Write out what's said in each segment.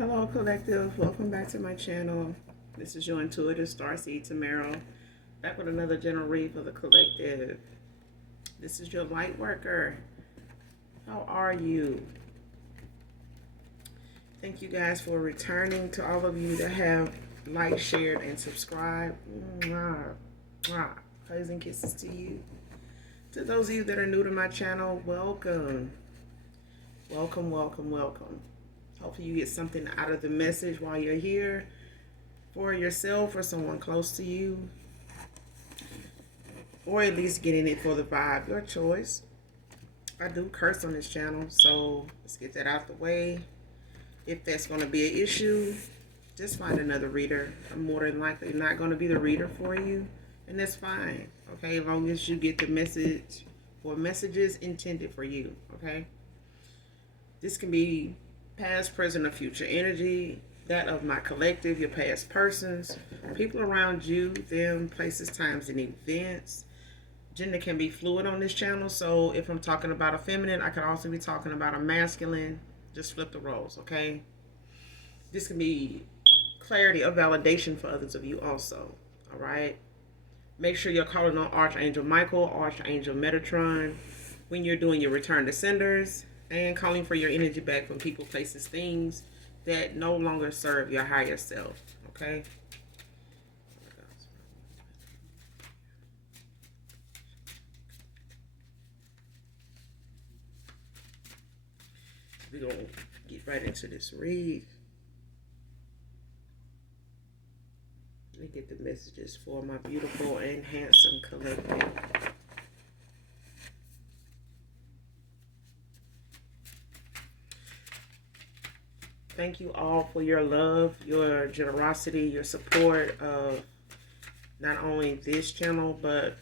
Hello, collective. Welcome back to my channel. This is your intuitive starseed Tamara, back with another general read for the collective. This is your light worker. How are you? Thank you guys for returning. To all of you that have liked, shared, and subscribed. Mwah, mwah. Hugs and kisses to you. To those of you that are new to my channel, welcome. Welcome, welcome, welcome. Hopefully you get something out of the message while you're here, for yourself or someone close to you, or at least getting it for the vibe, your choice. I do curse on this channel, so let's get that out the way. If that's going to be an issue, just find another reader. I'm more than likely not going to be the reader for you, and that's fine, okay, as long as you get the message or messages intended for you, okay? This can be past, present, or future energy, that of my collective, your past persons, people around you, them, places, times, and events. Gender can be fluid on this channel, so if I'm talking about a feminine, I could also be talking about a masculine. Just flip the roles, okay? This can be clarity or validation for others of you also, all right? Make sure you're calling on Archangel Michael, Archangel Metatron when you're doing your return to senders, and calling for your energy back from people, places, things that no longer serve your higher self, okay? We're going to get right into this read. Let me get the messages for my beautiful and handsome collective. Thank you all for your love, your generosity, your support of not only this channel, but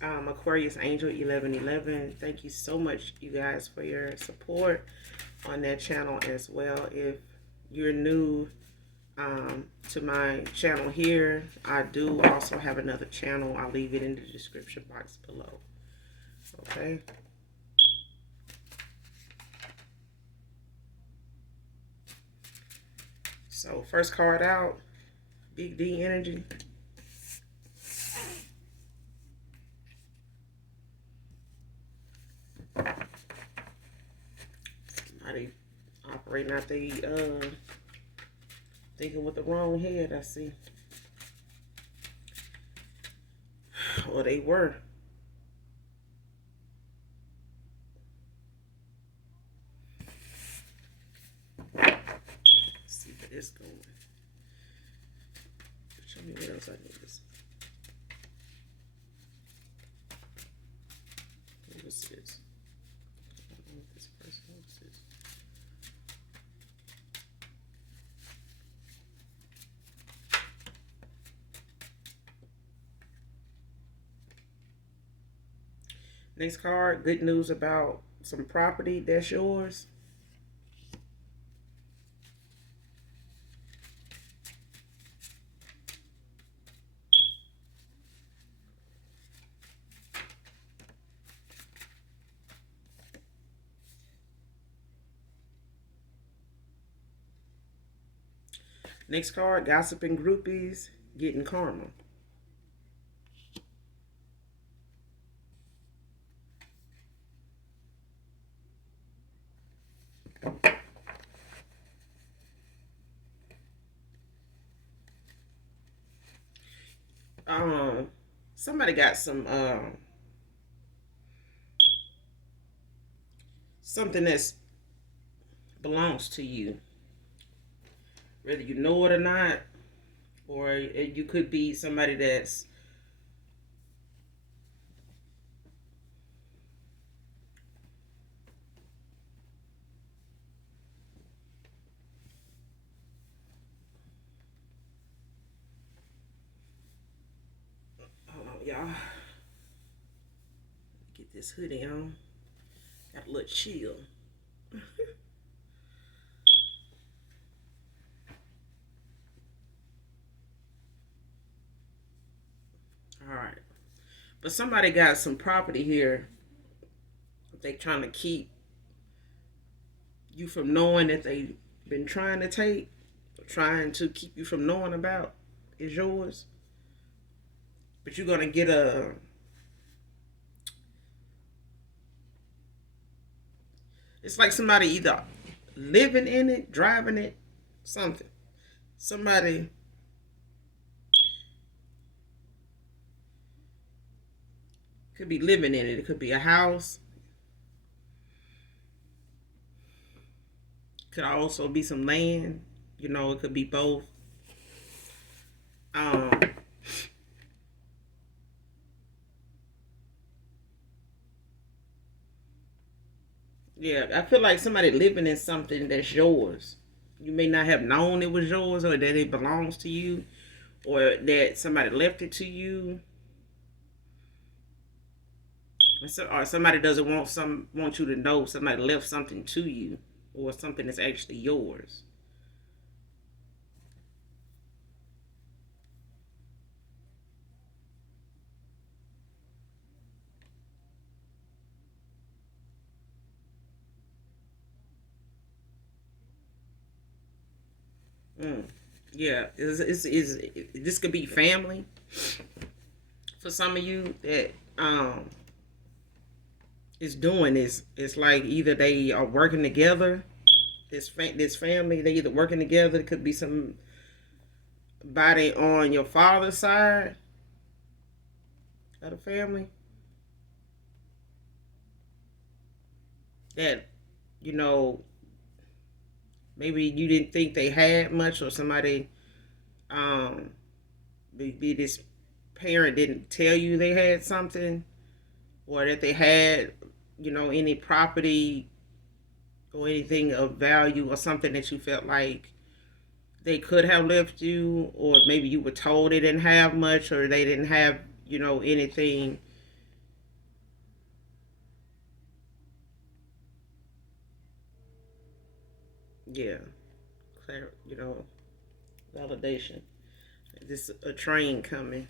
Aquarius Angel 1111. Thank you so much, you guys, for your support on that channel as well. If you're new to my channel here, I do also have another channel. I'll leave it in the description box below. Okay. So first card out, Big D energy. Somebody operating out the thinking with the wrong head, I see. Or they were. Let's see where this going. Show me what else I need to see. What is this? I don't know if this person wants this. Next card, good news about some property that's yours. Next card, gossiping groupies, getting karma. Somebody got some something that belongs to you, whether you know it or not, or you could be somebody that's y'all. Get this hoodie on. Got a little chill. All right. But somebody got some property here. They trying to keep you from knowing that they, been trying to take, trying to keep you from knowing about is yours. But you're gonna get a, it's like somebody either living in it, driving it, something. Somebody could be living in it. It could be a house. Could also be some land. You know, it could be both. Um, yeah, I feel like somebody living in something that's yours. You may not have known it was yours or that it belongs to you or that somebody left it to you. Or somebody doesn't want you to know somebody left something to you or something that's actually yours. Mm. Yeah, this could be family for some of you that is doing this. It's like either they are working together. This family, they either working together. It could be somebody on your father's side of the family that you know maybe you didn't think they had much, or somebody um maybe this parent didn't tell you they had something, or that they had any property or anything of value or something that you felt like they could have left you, or maybe you were told they didn't have much or they didn't have anything. Yeah, clear, validation. This a train coming.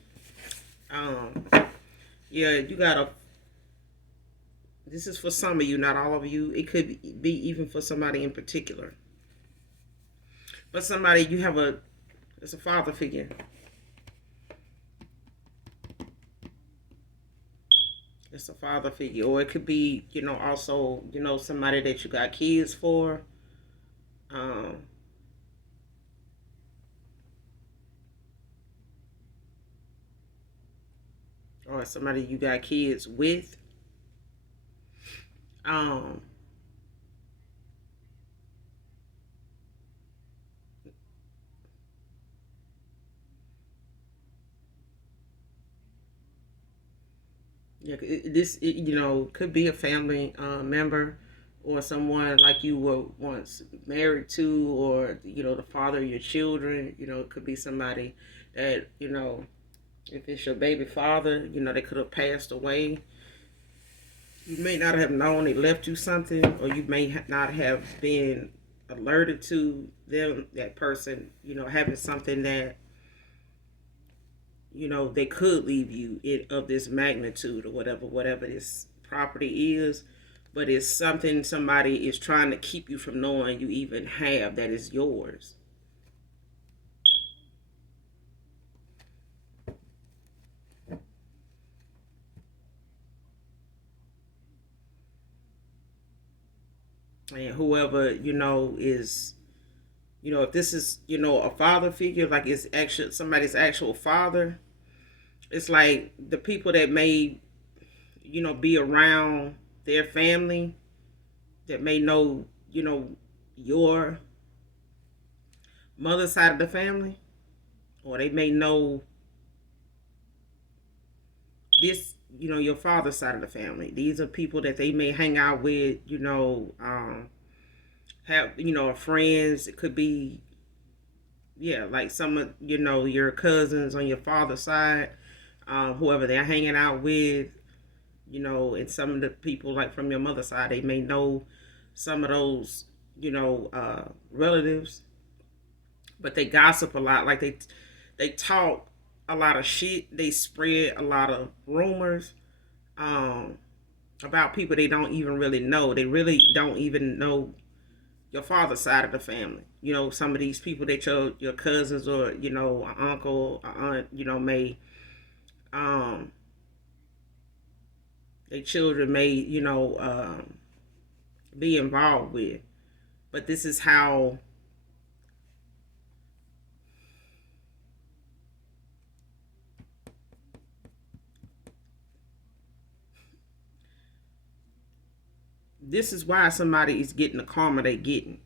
um yeah, you gotta, this is for some of you, not all of you. It could be even for somebody in particular, but somebody you have a, it's a father figure. It's a father figure, or it could be also somebody that you got kids for. um or somebody you got kids with. um Yeah, could be a family member, or someone like you were once married to, or the father of your children. It could be somebody that if it's your baby father, they could have passed away. You may not have known they left you something, or you may not have been alerted to that person, having something that they could leave you of this magnitude, or whatever this property is. But it's something somebody is trying to keep you from knowing you even have that is yours. And whoever is, if this is a father figure, like it's actually somebody's actual father. It's like the people that may be around their family, that may know your mother's side of the family, or they may know this your father's side of the family. These are people that they may hang out with, have friends. It could be, yeah, like some of your cousins on your father's side, whoever they're hanging out with. And some of the people like from your mother's side, they may know some of those relatives. But they gossip a lot. Like they talk a lot of shit. They spread a lot of rumors um, about people they don't even really know. They really don't even know your father's side of the family. You know, some of these people that your cousins or an uncle, or aunt, may um their children may be involved with. But this is how this is why somebody is getting the karma they getting,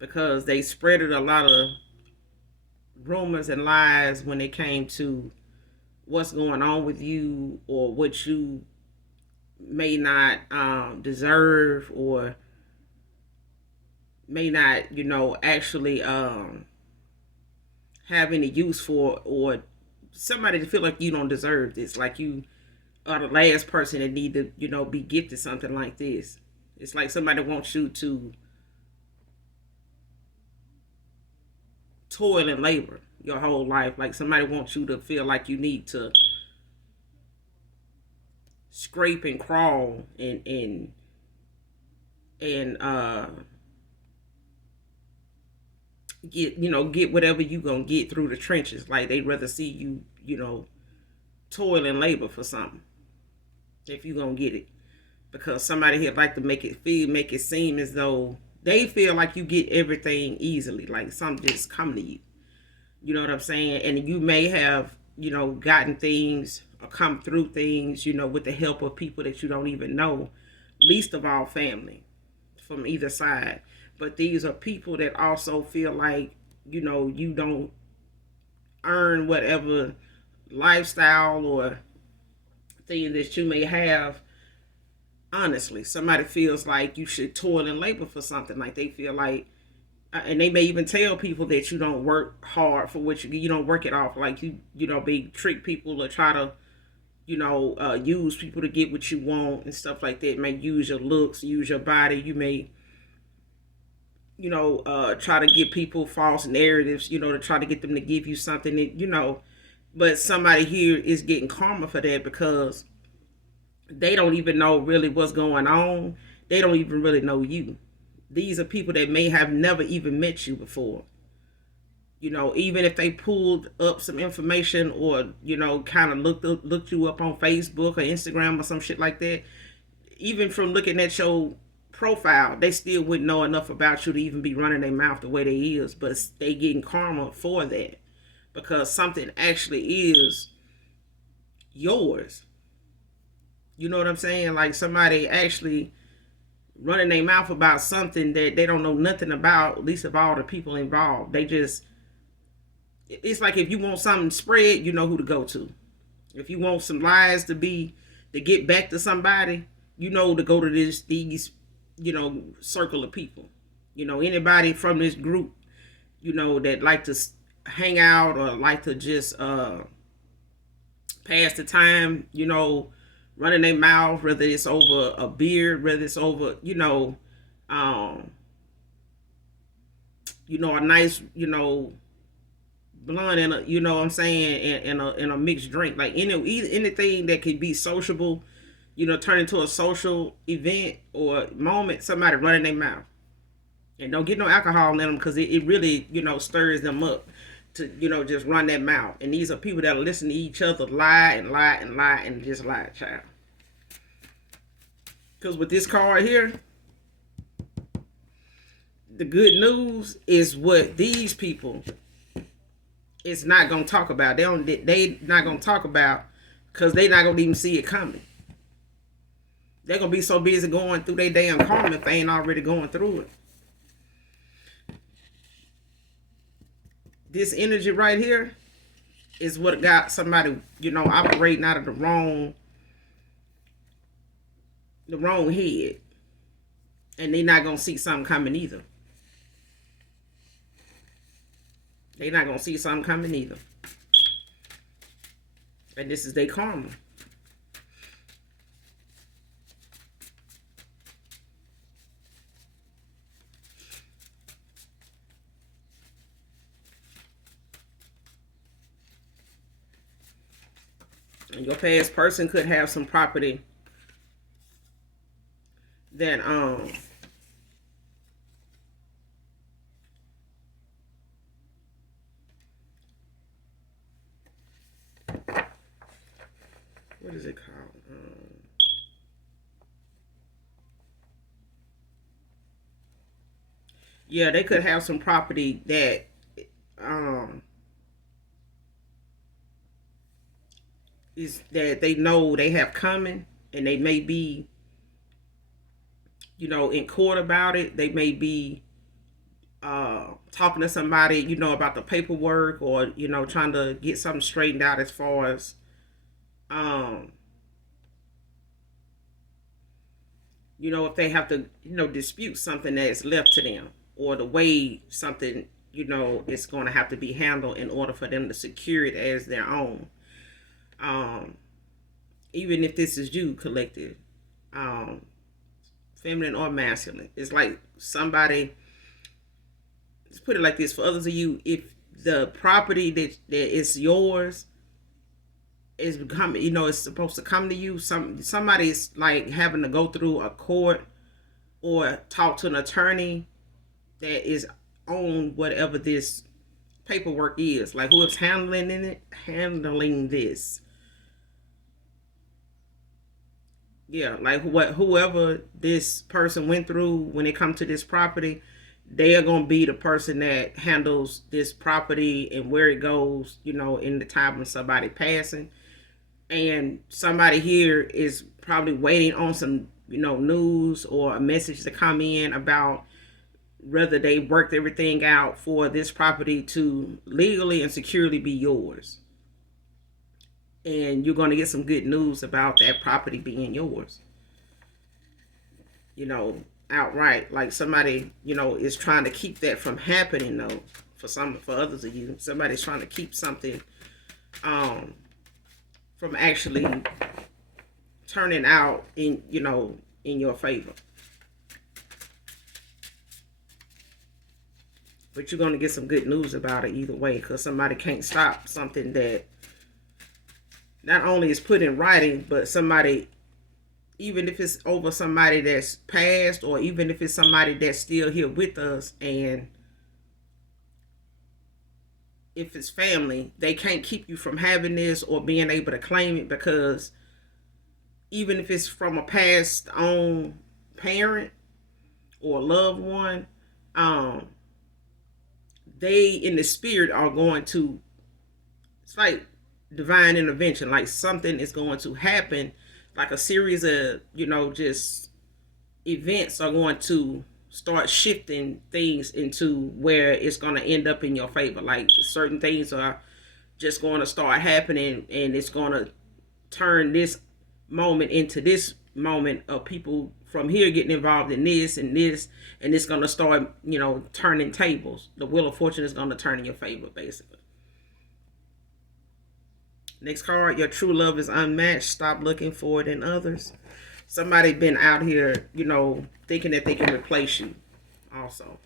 because they spreaded a lot of rumors and lies when it came to what's going on with you or what you may not deserve or may not actually have any use for, or somebody to feel like you don't deserve this, like you are the last person that need to be gifted something like this. It's like somebody wants you to toil and labor your whole life. Like somebody wants you to feel like you need to scrape and crawl and get whatever you gonna get through the trenches. Like they'd rather see you toil and labor for something if you gonna get it, because somebody here like to make it seem as though they feel like you get everything easily, like something just come to you. You know what I'm saying? And you may have gotten things or come through things with the help of people that you don't even know, least of all family from either side. But these are people that also feel like you don't earn whatever lifestyle or thing that you may have honestly. Somebody feels like you should toil and labor for something. Like they feel like, and they may even tell people that you don't work hard for what you don't work it off. Like they trick people or try to use people to get what you want and stuff like that. May use your looks, use your body. You may try to give people false narratives, to try to get them to give you something that. But somebody here is getting karma for that because they don't even know really what's going on. They don't even really know you. These are people that may have never even met you before. Even if they pulled up some information or kind of looked you up on Facebook or Instagram or some shit like that. Even from looking at your profile, they still wouldn't know enough about you to even be running their mouth the way they is. But they getting karma for that because something actually is yours. You know what I'm saying? Like somebody actually running their mouth about something that they don't know nothing about, least of all the people involved. It's like if you want something spread, you know who to go to. If you want some lies to get back to somebody, you know to go to these circle of people. Anybody from this group, that like to hang out or like to just pass the time, running their mouth, whether it's over a beer, whether it's over, a nice, blunt and what I'm saying, and a mixed drink, like anything that could be sociable, turn into a social event or moment. Somebody running their mouth, and don't get no alcohol in them because it really stirs them up to just run that mouth. And these are people that listen to each other lie and lie and lie and just lie, child. Because with this card here, the good news is what these people is not gonna talk about. They not gonna talk about because they not gonna even see it coming. They're gonna be so busy going through their damn karma if they ain't already going through it. This energy right here is what got somebody, operating out of the wrong head. And they not gonna see something coming either. They not gonna see something coming either. And this is their karma. And your past person could have some property that what is it called? Yeah, they could have some property that um is that they know they have coming, and they may be, in court about it. They may be talking to somebody, about the paperwork, or trying to get something straightened out as far as um if they have to, dispute something that's left to them, or the way something, is going to have to be handled in order for them to secure it as their own. Um, Even if this is you, collective, um, feminine or masculine, it's like somebody. Let's put it like this: for others of you, if the property that is yours is becoming, it's supposed to come to you. Somebody's like having to go through a court or talk to an attorney that is on whatever this paperwork is. Like whoever's handling this. Yeah, like whoever this person went through when it comes to this property, they are gonna be the person that handles this property and where it goes, in the time of somebody passing. And somebody here is probably waiting on some, news or a message to come in about whether they worked everything out for this property to legally and securely be yours. And you're going to get some good news about that property being yours, outright. Like somebody, is trying to keep that from happening, though. For others of you, somebody's trying to keep something from actually turning out in your favor. But you're going to get some good news about it either way, because somebody can't stop something that not only is put in writing, but somebody, even if it's over somebody that's passed, or even if it's somebody that's still here with us, and if it's family, they can't keep you from having this or being able to claim it, because even if it's from a past own parent or loved one, they in the spirit are going to, it's like divine intervention, like something is going to happen, like a series of, just events are going to start shifting things into where it's going to end up in your favor. Like certain things are just going to start happening, and it's going to turn this moment into this moment of people from here getting involved in this and this, and it's going to start, turning tables. The wheel of fortune is going to turn in your favor, basically. Next card, your true love is unmatched. Stop looking for it in others. Somebody been out here, thinking that they can replace you also.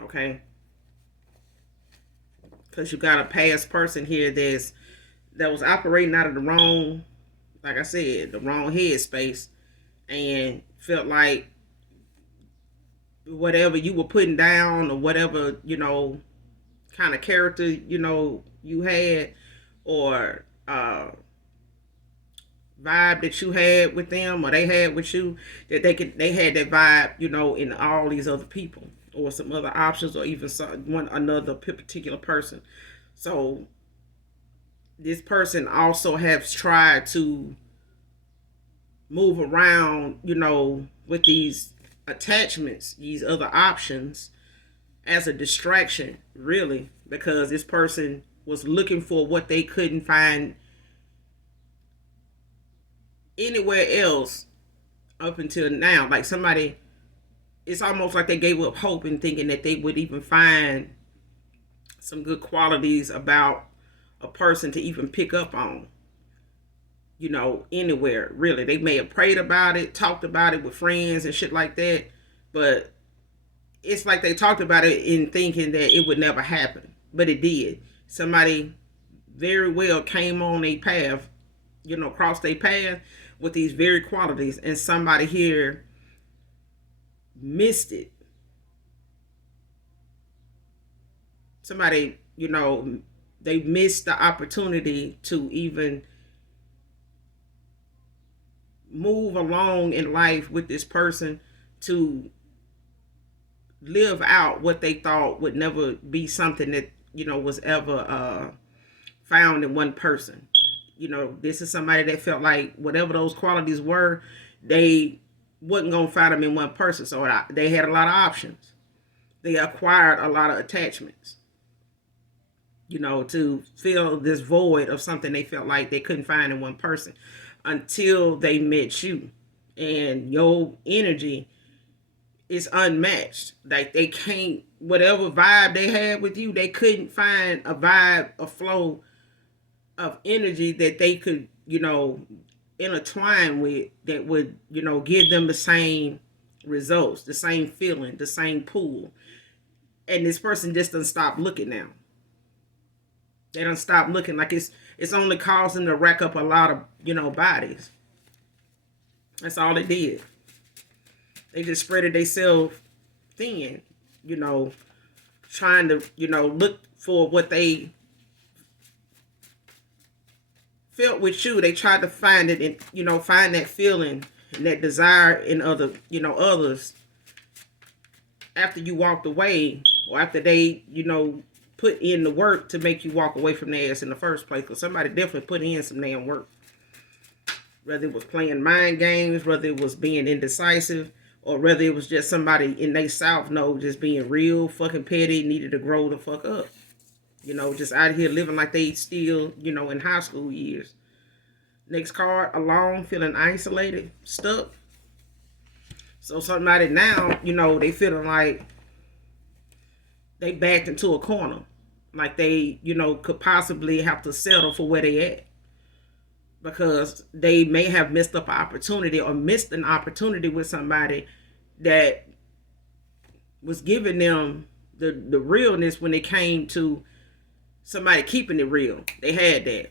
Okay? Because you got a past person here that was operating out of the wrong, like I said, the wrong headspace, and felt like whatever you were putting down, or whatever, kind of character, you had, or vibe that you had with them, or they had with you, that they had that vibe, in all these other people, or some other options, or even one another particular person. So this person also has tried to move around, with these attachments, these other options, as a distraction, really, because this person was looking for what they couldn't find anywhere else up until now. Like somebody, it's almost like they gave up hope and thinking that they would even find some good qualities about a person to even pick up on, anywhere, really. They may have prayed about it, talked about it with friends and shit like that, but it's like they talked about it in thinking that it would never happen, but it did. Somebody very well came on a path, crossed a path with these very qualities, and somebody here missed it. Somebody, they missed the opportunity to even move along in life with this person to live out what they thought would never be something that, was ever found in one person. This is somebody that felt like whatever those qualities were, they wasn't going to find them in one person. So they had a lot of options. They acquired a lot of attachments, to fill this void of something they felt like they couldn't find in one person until they met you. And your energy is unmatched. Like they can't, whatever vibe they had with you, they couldn't find a vibe, a flow of energy that they could, intertwine with that would, give them the same results, the same feeling, the same pool. And this person just doesn't stop looking now. They don't stop looking. Like it's only caused them to rack up a lot of, bodies. That's all they did. They just spreaded themselves thin, trying to, look for what they felt with you. They tried to find it and, find that feeling and that desire in others after you walked away, or after they, put in the work to make you walk away from their ass in the first place. Because somebody definitely put in some damn work. Whether it was playing mind games, whether it was being indecisive, or whether it was just somebody in their South Node just being real fucking petty, needed to grow the fuck up. Just out here living like they still, in high school years. Next card, alone, feeling isolated, stuck. So somebody now, they feeling like they backed into a corner. Like they, could possibly have to settle for where they at. Because they may have missed up an opportunity or missed an opportunity with somebody that was giving them the realness when it came to somebody keeping it real. They had that.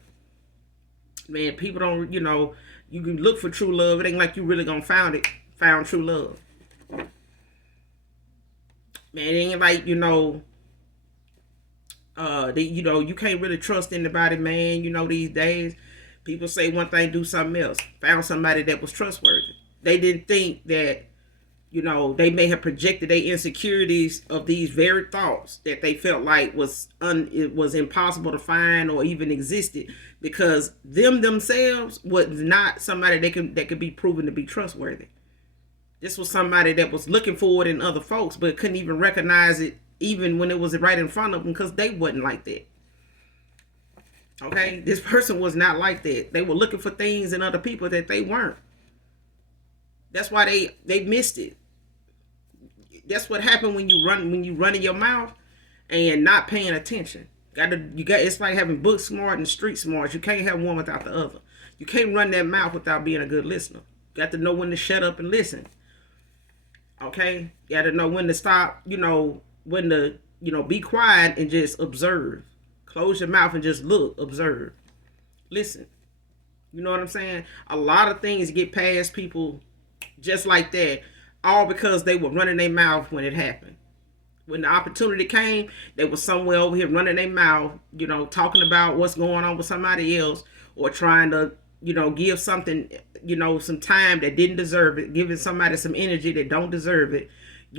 Man, people don't, you can look for true love. It ain't like you really gonna found true love. Man, it ain't like, you can't really trust anybody, man, these days. People say one thing, do something else. Found somebody that was trustworthy. They didn't think that, they may have projected their insecurities of these very thoughts that they felt like it was impossible to find or even existed, because themselves was not somebody that could be proven to be trustworthy. This was somebody that was looking for it in other folks, but couldn't even recognize it even when it was right in front of them, because they wasn't like that. Okay, this person was not like that. They were looking for things in other people that they weren't. That's why they missed it. That's what happened when you run in your mouth and not paying attention. It's like having book smart and street smart. You can't have one without the other. You can't run that mouth without being a good listener. You got to know when to shut up and listen. Okay? You got to know when to stop, when to, be quiet and just observe. Close your mouth and just look, observe, listen. You know what I'm saying? A lot of things get past people just like that, all because they were running their mouth when it happened. When the opportunity came, they were somewhere over here running their mouth, talking about what's going on with somebody else, or trying to, give something, some time that didn't deserve it, giving somebody some energy that don't deserve it,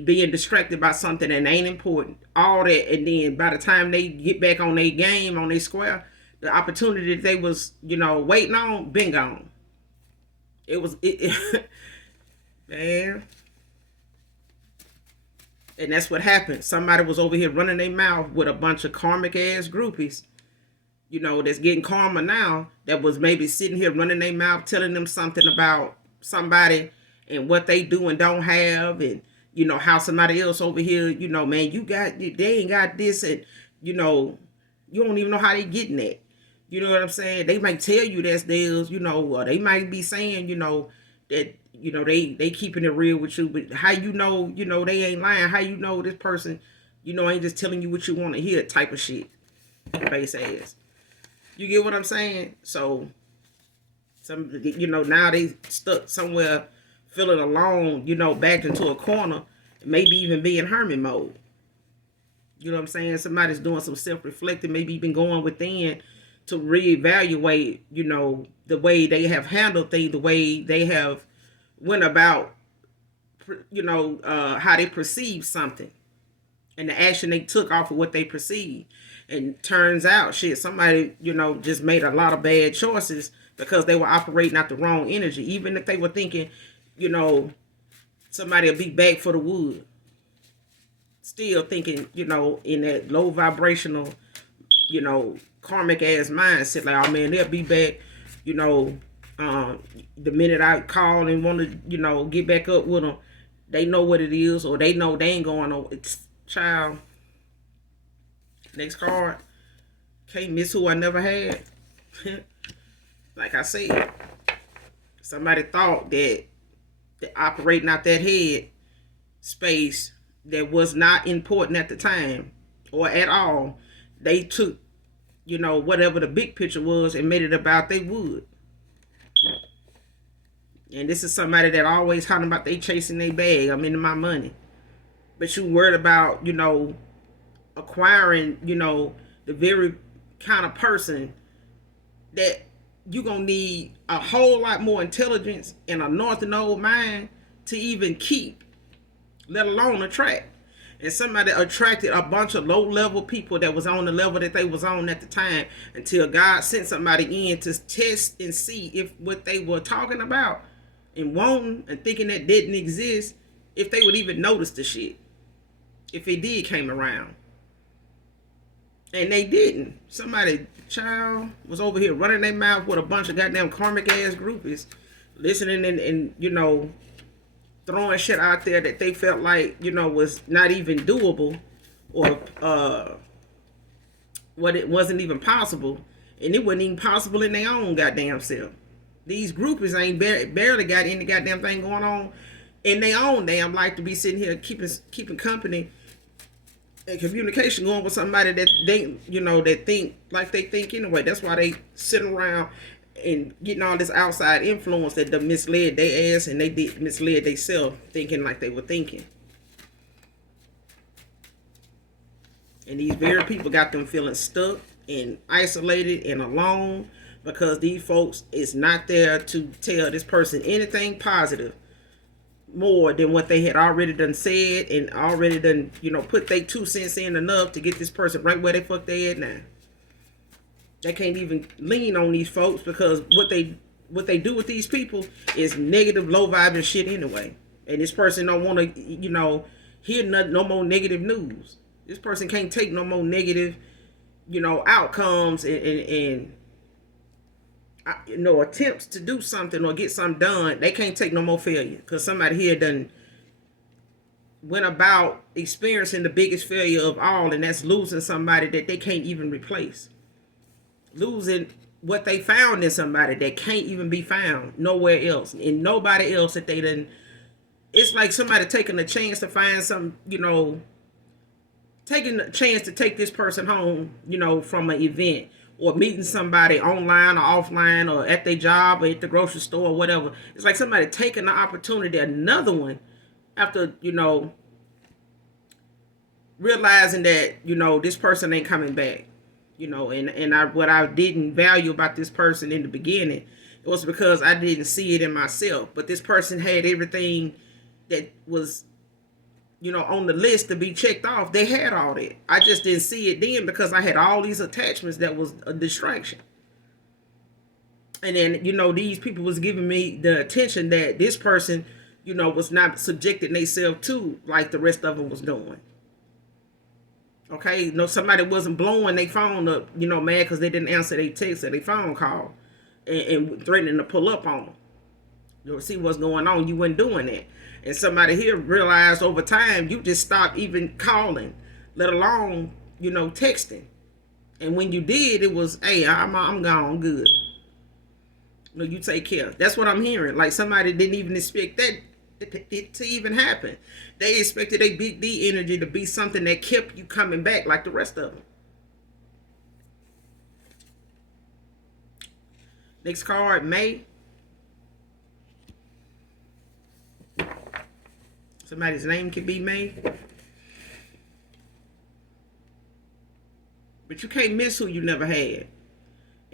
being distracted by something that ain't important, all that. And then by the time they get back on their game, on their square, the opportunity that they was, waiting on, been gone. Man. And that's what happened. Somebody was over here running their mouth with a bunch of karmic ass groupies, that's getting karma now, that was maybe sitting here running their mouth, telling them something about somebody and what they do and don't have, and how somebody else over here, man, they ain't got this, and you don't even know how they getting that. You know what I'm saying? They might tell you that's theirs, or they might be saying, that they keeping it real with you, but how they ain't lying? How this person, ain't just telling you what you want to hear, type of shit. Face ass. You get what I'm saying? So now they stuck somewhere, feeling alone, backed into a corner, maybe even be in hermit mode. You know what I'm saying? Somebody's doing some self-reflecting, maybe even going within to reevaluate, the way they have handled things, the way they have went about, how they perceive something, and the action they took off of what they perceived. And turns out, shit, somebody, just made a lot of bad choices because they were operating out the wrong energy. Even if they were thinking, somebody will be back for the wood, still thinking, in that low vibrational, karmic ass mindset, like, oh man, they'll be back, the minute I call and want to, get back up with them, they know what it is, or they know they ain't going on. It's child. Next card. Can't miss who I never had. Like I said, somebody thought that operating out that head space that was not important at the time or at all, they took, whatever the big picture was and made it about they would. And this is somebody that always talking about they chasing their bag. I'm into my money. But you worried about, acquiring, the very kind of person that you're going to need a whole lot more intelligence and a north and old mind to even keep, let alone attract. And somebody attracted a bunch of low-level people that was on the level that they was on at the time, until God sent somebody in to test and see if what they were talking about and wanting and thinking that didn't exist, if they would even notice the shit, if it did came around. And they didn't. Somebody, child, was over here running their mouth with a bunch of goddamn karmic ass groupies, listening and throwing shit out there that they felt like, was not even doable, or what it wasn't even possible. And it wasn't even possible in their own goddamn self. These groupies ain't barely got any goddamn thing going on in their own damn life to be sitting here keeping company and communication going with somebody that they, that think like they think anyway. That's why they sitting around and getting all this outside influence that misled their ass, and they did misled themselves thinking like they were thinking. And these very people got them feeling stuck and isolated and alone, because these folks is not there to tell this person anything positive more than what they had already done said, and already done, put their 2 cents in enough to get this person right where they fuck they at now. They can't even lean on these folks, because what they do with these people is negative, low vibing shit anyway. And this person don't want to, hear no more negative news. This person can't take no more negative, outcomes and attempts to do something or get something done. They can't take no more failure, because somebody here done went about experiencing the biggest failure of all, and that's losing somebody that they can't even replace. Losing what they found in somebody that can't even be found nowhere else, and nobody else that they done. It's like somebody taking a chance to find some, taking a chance to take this person home, from an event, or meeting somebody online or offline, or at their job, or at the grocery store, or whatever. It's like somebody taking the opportunity, another one, after, realizing that, this person ain't coming back. What I didn't value about this person in the beginning, it was because I didn't see it in myself. But this person had everything that was, on the list to be checked off. They had all that. I just didn't see it then, because I had all these attachments that was a distraction. And then, these people was giving me the attention that this person, was not subjecting themselves to like the rest of them was doing. Okay, somebody wasn't blowing their phone up, mad because they didn't answer their text or their phone call, and threatening to pull up on them. See what's going on. You weren't doing that. And somebody here realized over time, you just stopped even calling, let alone, texting. And when you did, it was, hey, I'm gone, good. You take care. That's what I'm hearing. Like somebody didn't even expect that to even happen. They expected a big D energy to be something that kept you coming back like the rest of them. Next card, May. Somebody's name could be May. But you can't miss who you never had.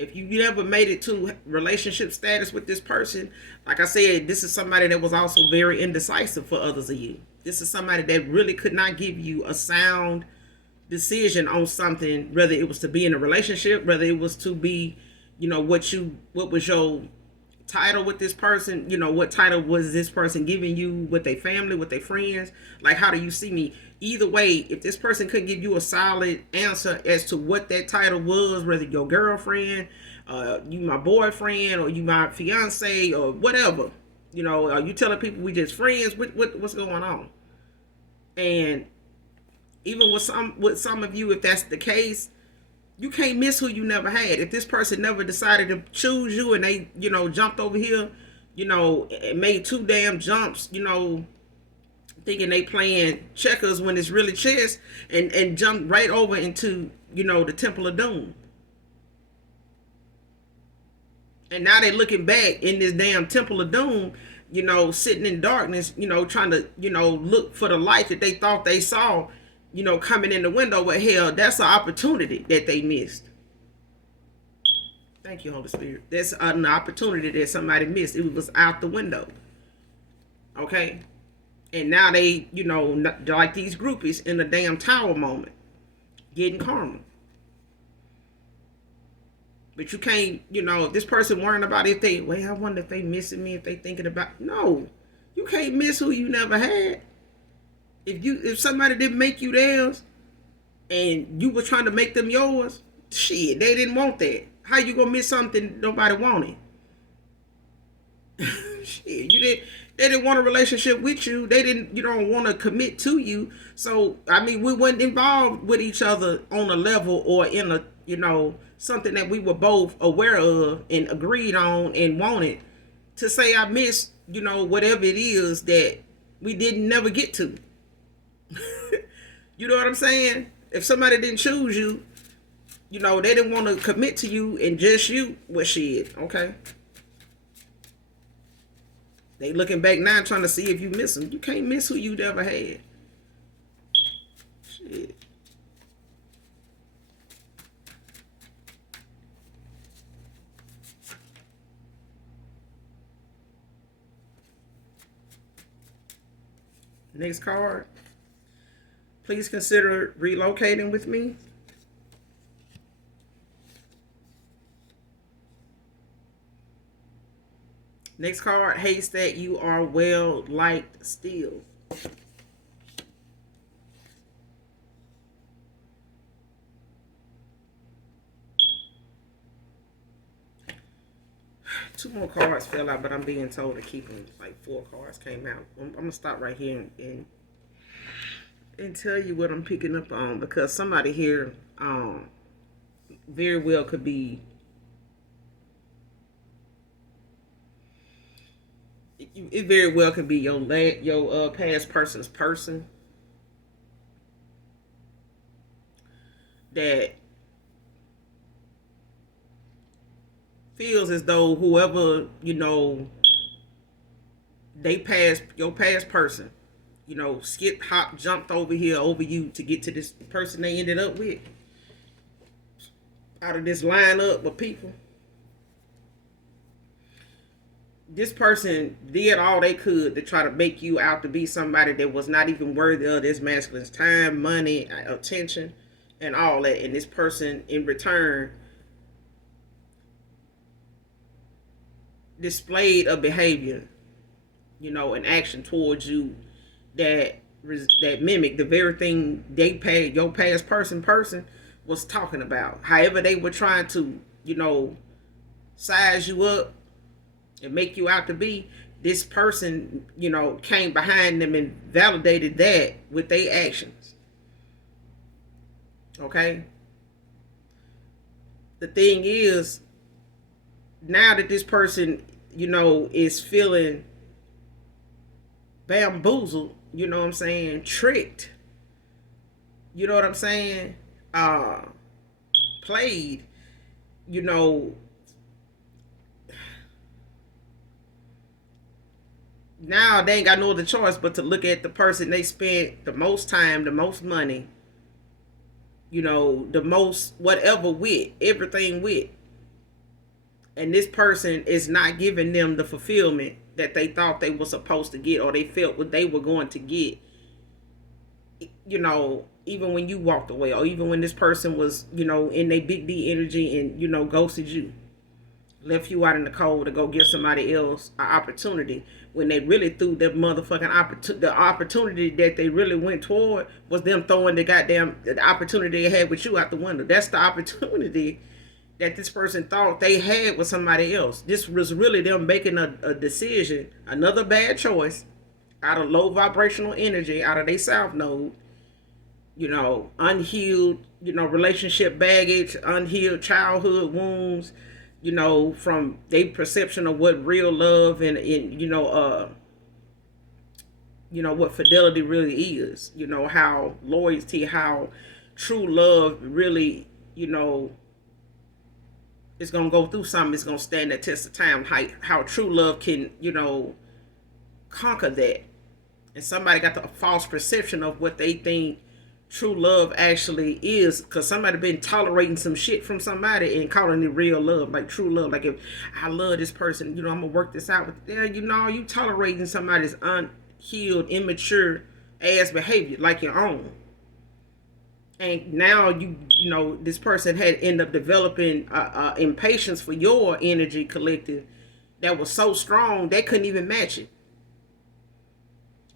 If you never made it to relationship status with this person, like I said, this is somebody that was also very indecisive for others of you. This is somebody that really could not give you a sound decision on something, whether it was to be in a relationship, whether it was to be, what was your title with this person, what title was this person giving you with their family, with their friends, like how do you see me? Either way, if this person couldn't give you a solid answer as to what that title was, whether your girlfriend, you my boyfriend, or you my fiance, or whatever, are you telling people we just friends? What's going on? And even with some of you, if that's the case, you can't miss who you never had. If this person never decided to choose you and they, jumped over here, and made two damn jumps, thinking they playing checkers when it's really chess, and jumped right over into, the Temple of Doom. And now they looking back in this damn Temple of Doom, sitting in darkness, trying to, look for the light that they thought they saw, coming in the window. But hell, that's an opportunity that they missed. Thank you, Holy Spirit. That's an opportunity that somebody missed. It was out the window. Okay? And now they, like these groupies in the damn tower moment, getting karma. But you can't, if this person worrying about if they, I wonder if they missing me, if they thinking about, no. You can't miss who you never had. If somebody didn't make you theirs and you were trying to make them yours, shit, they didn't want that. How you gonna miss something nobody wanted? Shit, they didn't want a relationship with you. They didn't, want to commit to you. So, I mean, we weren't involved with each other on a level or in a, something that we were both aware of and agreed on and wanted. To say I missed, whatever it is that we didn't never get to. You know what I'm saying? If somebody didn't choose you, they didn't want to commit to you and just you, well, shit, okay. They looking back now trying to see if you miss them. You can't miss who you ever had. Shit. Next card. Please consider relocating with me. Next card, hates that you are well liked still. Two more cards fell out, but I'm being told to keep them. Like 4 cards came out. I'm gonna stop right here and tell you what I'm picking up on, because somebody here very well could be, it very well could be your past person's person that feels as though whoever, they passed, your past person, skip, hop, jumped over here, over you to get to this person they ended up with. Out of this lineup of people, this person did all they could to try to make you out to be somebody that was not even worthy of this masculine's time, money, attention, and all that. And this person, in return, displayed a behavior, an action towards you that mimicked the very thing your past person was talking about. However they were trying to, size you up and make you out to be, this person, came behind them and validated that with their actions. Okay? The thing is, now that this person, is feeling bamboozled, tricked, played, now they ain't got no other choice but to look at the person they spent the most time, the most money, the most whatever with, everything with. and this person is not giving them the fulfillment that they thought they were supposed to get, or they felt what they were going to get, even when you walked away, or even when this person was, in their big D energy and, ghosted you, left you out in the cold to go give somebody else an opportunity, when they really threw the motherfucking the opportunity that they really went toward was them throwing the opportunity they had with you out the window. That's the opportunity that this person thought they had with somebody else. This was really them making a decision, another bad choice, out of low vibrational energy, out of their south node, unhealed, relationship baggage, unhealed childhood wounds, from their perception of what real love and what fidelity really is, how loyalty, how true love really, is going to go through something, it's going to stand the test of time, how true love can, conquer that. And somebody got the false perception of what they think true love actually is, because somebody been tolerating some shit from somebody and calling it real love, like true love. Like, if I love this person, I'm gonna work this out with them. You tolerating somebody's unhealed, immature ass behavior like your own. And now this person had ended up developing impatience for your energy collective that was so strong they couldn't even match it.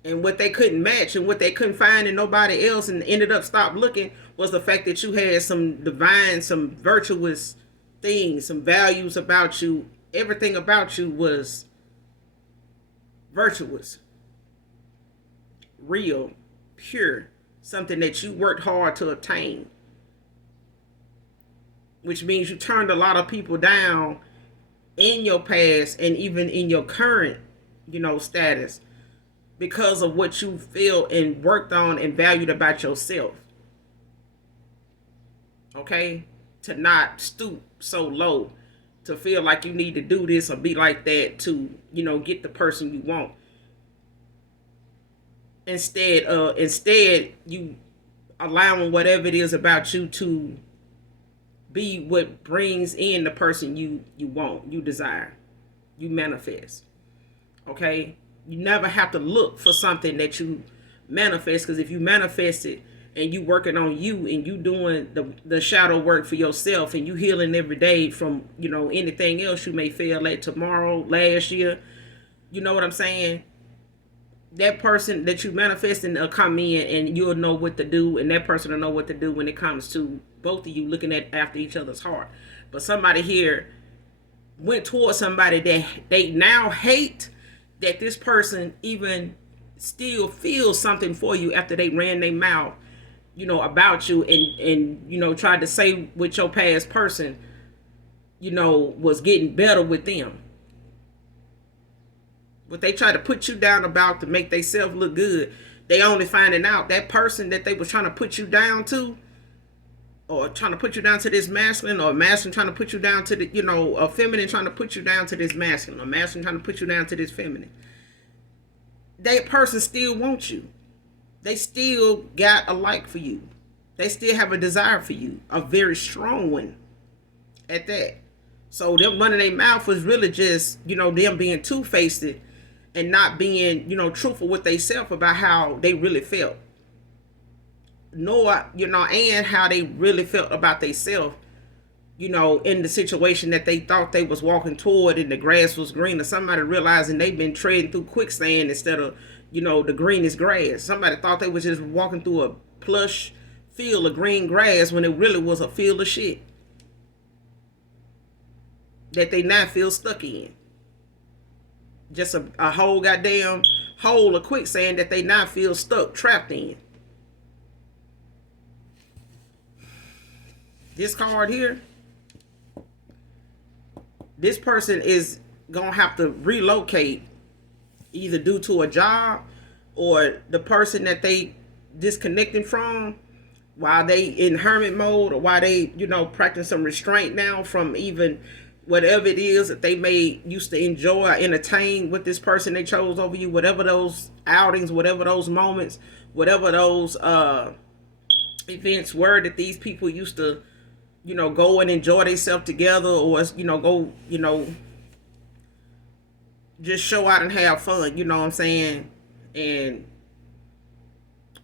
And what they couldn't match and what they couldn't find in nobody else, and ended up stopped looking, was the fact that you had some divine, some virtuous things, some values about you. Everything about you was virtuous, real, pure, something that you worked hard to obtain. Which means you turned a lot of people down in your past and even in your current, status, because of what you feel and worked on and valued about yourself. Okay? To not stoop so low, to feel like you need to do this or be like that to, get the person you want. Instead, you allowing whatever it is about you to be what brings in the person you want, you desire, you manifest. Okay? You never have to look for something that you manifest, because if you manifest it and you working on you and you doing the shadow work for yourself and you healing every day from, anything else you may feel at tomorrow, last year, you know what I'm saying? That person that you manifesting will come in and you'll know what to do, and that person will know what to do when it comes to both of you looking after each other's heart. But somebody here went towards somebody that they now hate, that this person even still feels something for you after they ran their mouth, about you, and tried to say with your past person, was getting better with them. What they try to put you down about to make themselves look good, they only finding out that person that they was trying to put you down to, or trying to put you down to this masculine, or masculine trying to put you down to the, a feminine trying to put you down to this masculine, or masculine trying to put you down to this feminine. That person still wants you. They still got a like for you. They still have a desire for you, a very strong one at that. So them running their mouth was really just, them being two-faced and not being, truthful with themselves about how they really felt. Nor, and how they really felt about themselves, in the situation that they thought they was walking toward and the grass was greener. Somebody realizing they've been treading through quicksand instead of, the greenest grass. Somebody thought they was just walking through a plush field of green grass when it really was a field of shit that they not feel stuck in. Just a whole goddamn hole of quicksand that they not feel stuck, trapped in. This card here, this person is gonna have to relocate, either due to a job or the person that they disconnecting from while they in hermit mode, or while they, practicing some restraint now from even whatever it is that they may used to enjoy or entertain with this person they chose over you, whatever those outings, whatever those moments, whatever those events were that these people used to go and enjoy themselves together, or, go, just show out and have fun, you know what I'm saying? And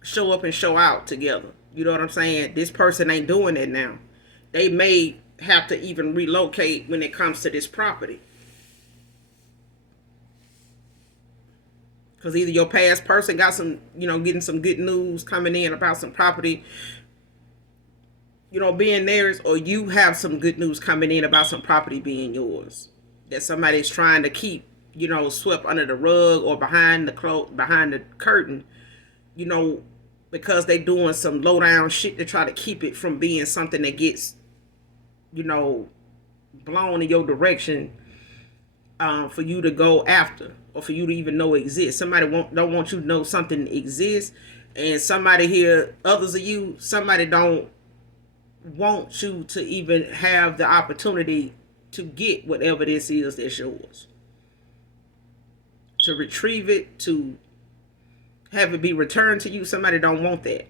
show up and show out together. You know what I'm saying? This person ain't doing it now. They may have to even relocate when it comes to this property. Because either your past person got some, getting some good news coming in about some property, being theirs, or you have some good news coming in about some property being yours that somebody's trying to keep, swept under the rug or behind the curtain, because they doing some low down shit to try to keep it from being something that gets, blown in your direction, for you to go after, or for you to even know exists. Somebody don't want you to know something exists, and somebody here, others of you, somebody don't want you to even have the opportunity to get whatever this is that's yours, to retrieve it, to have it be returned to you. Somebody don't want that.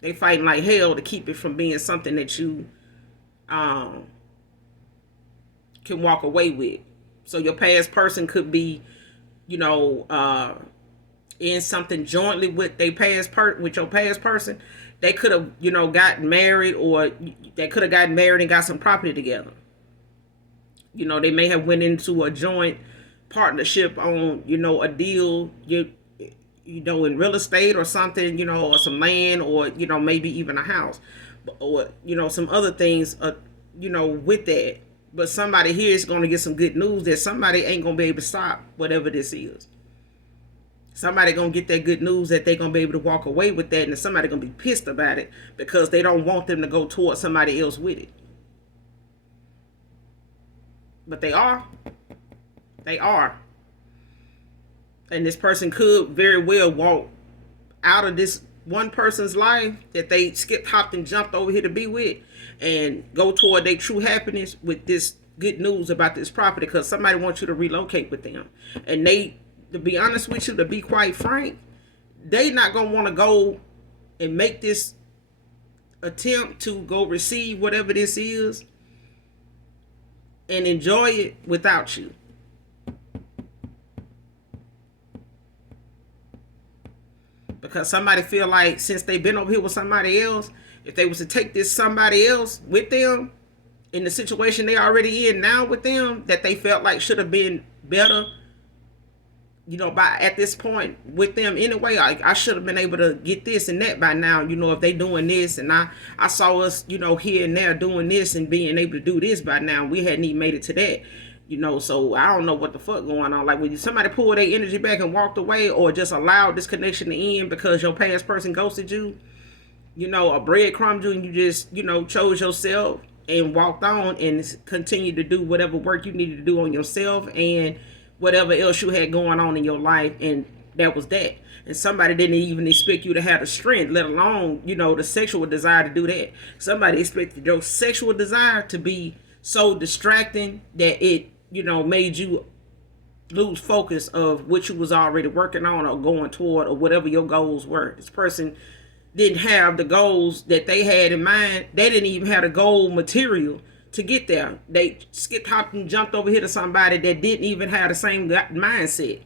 They fighting like hell to keep it from being something that you can walk away with. So your past person could be, in something jointly with with your past person. They could have, gotten married, or they could have gotten married and got some property together. They may have went into a joint partnership on, a deal, in real estate or something, or some land, or, maybe even a house, or, some other things, with that. But somebody here is going to get some good news that somebody ain't going to be able to stop whatever this is. Somebody going to get that good news that they're going to be able to walk away with that, and somebody going to be pissed about it because they don't want them to go towards somebody else with it. But they are. They are. And this person could very well walk out of this one person's life that they skipped, hopped, and jumped over here to be with, and go toward their true happiness with this good news about this property, because somebody wants you to relocate with them. And they, to be honest with you, to be quite frank, they not going to want to go and make this attempt to go receive whatever this is and enjoy it without you. Because somebody feel like since they've been over here with somebody else, if they was to take this somebody else with them in the situation they already in now with them, that they felt like should have been better, by at this point with them anyway. I should have been able to get this and that by now, if they doing this, and I saw us, here and there doing this and being able to do this by now. We hadn't even made it to that. So I don't know what the fuck going on. Like, when somebody pulled their energy back and walked away, or just allowed this connection to end because your past person ghosted you, or breadcrumbed you, and you just, chose yourself and walked on and continued to do whatever work you needed to do on yourself and whatever else you had going on in your life, and that was that. And somebody didn't even expect you to have the strength, let alone, the sexual desire to do that. Somebody expected your sexual desire to be so distracting that it, made you lose focus of what you was already working on or going toward, or whatever your goals were. This person didn't have the goals that they had in mind. They didn't even have the goal material to get there. They skipped, hopped, and jumped over here to somebody that didn't even have the same mindset.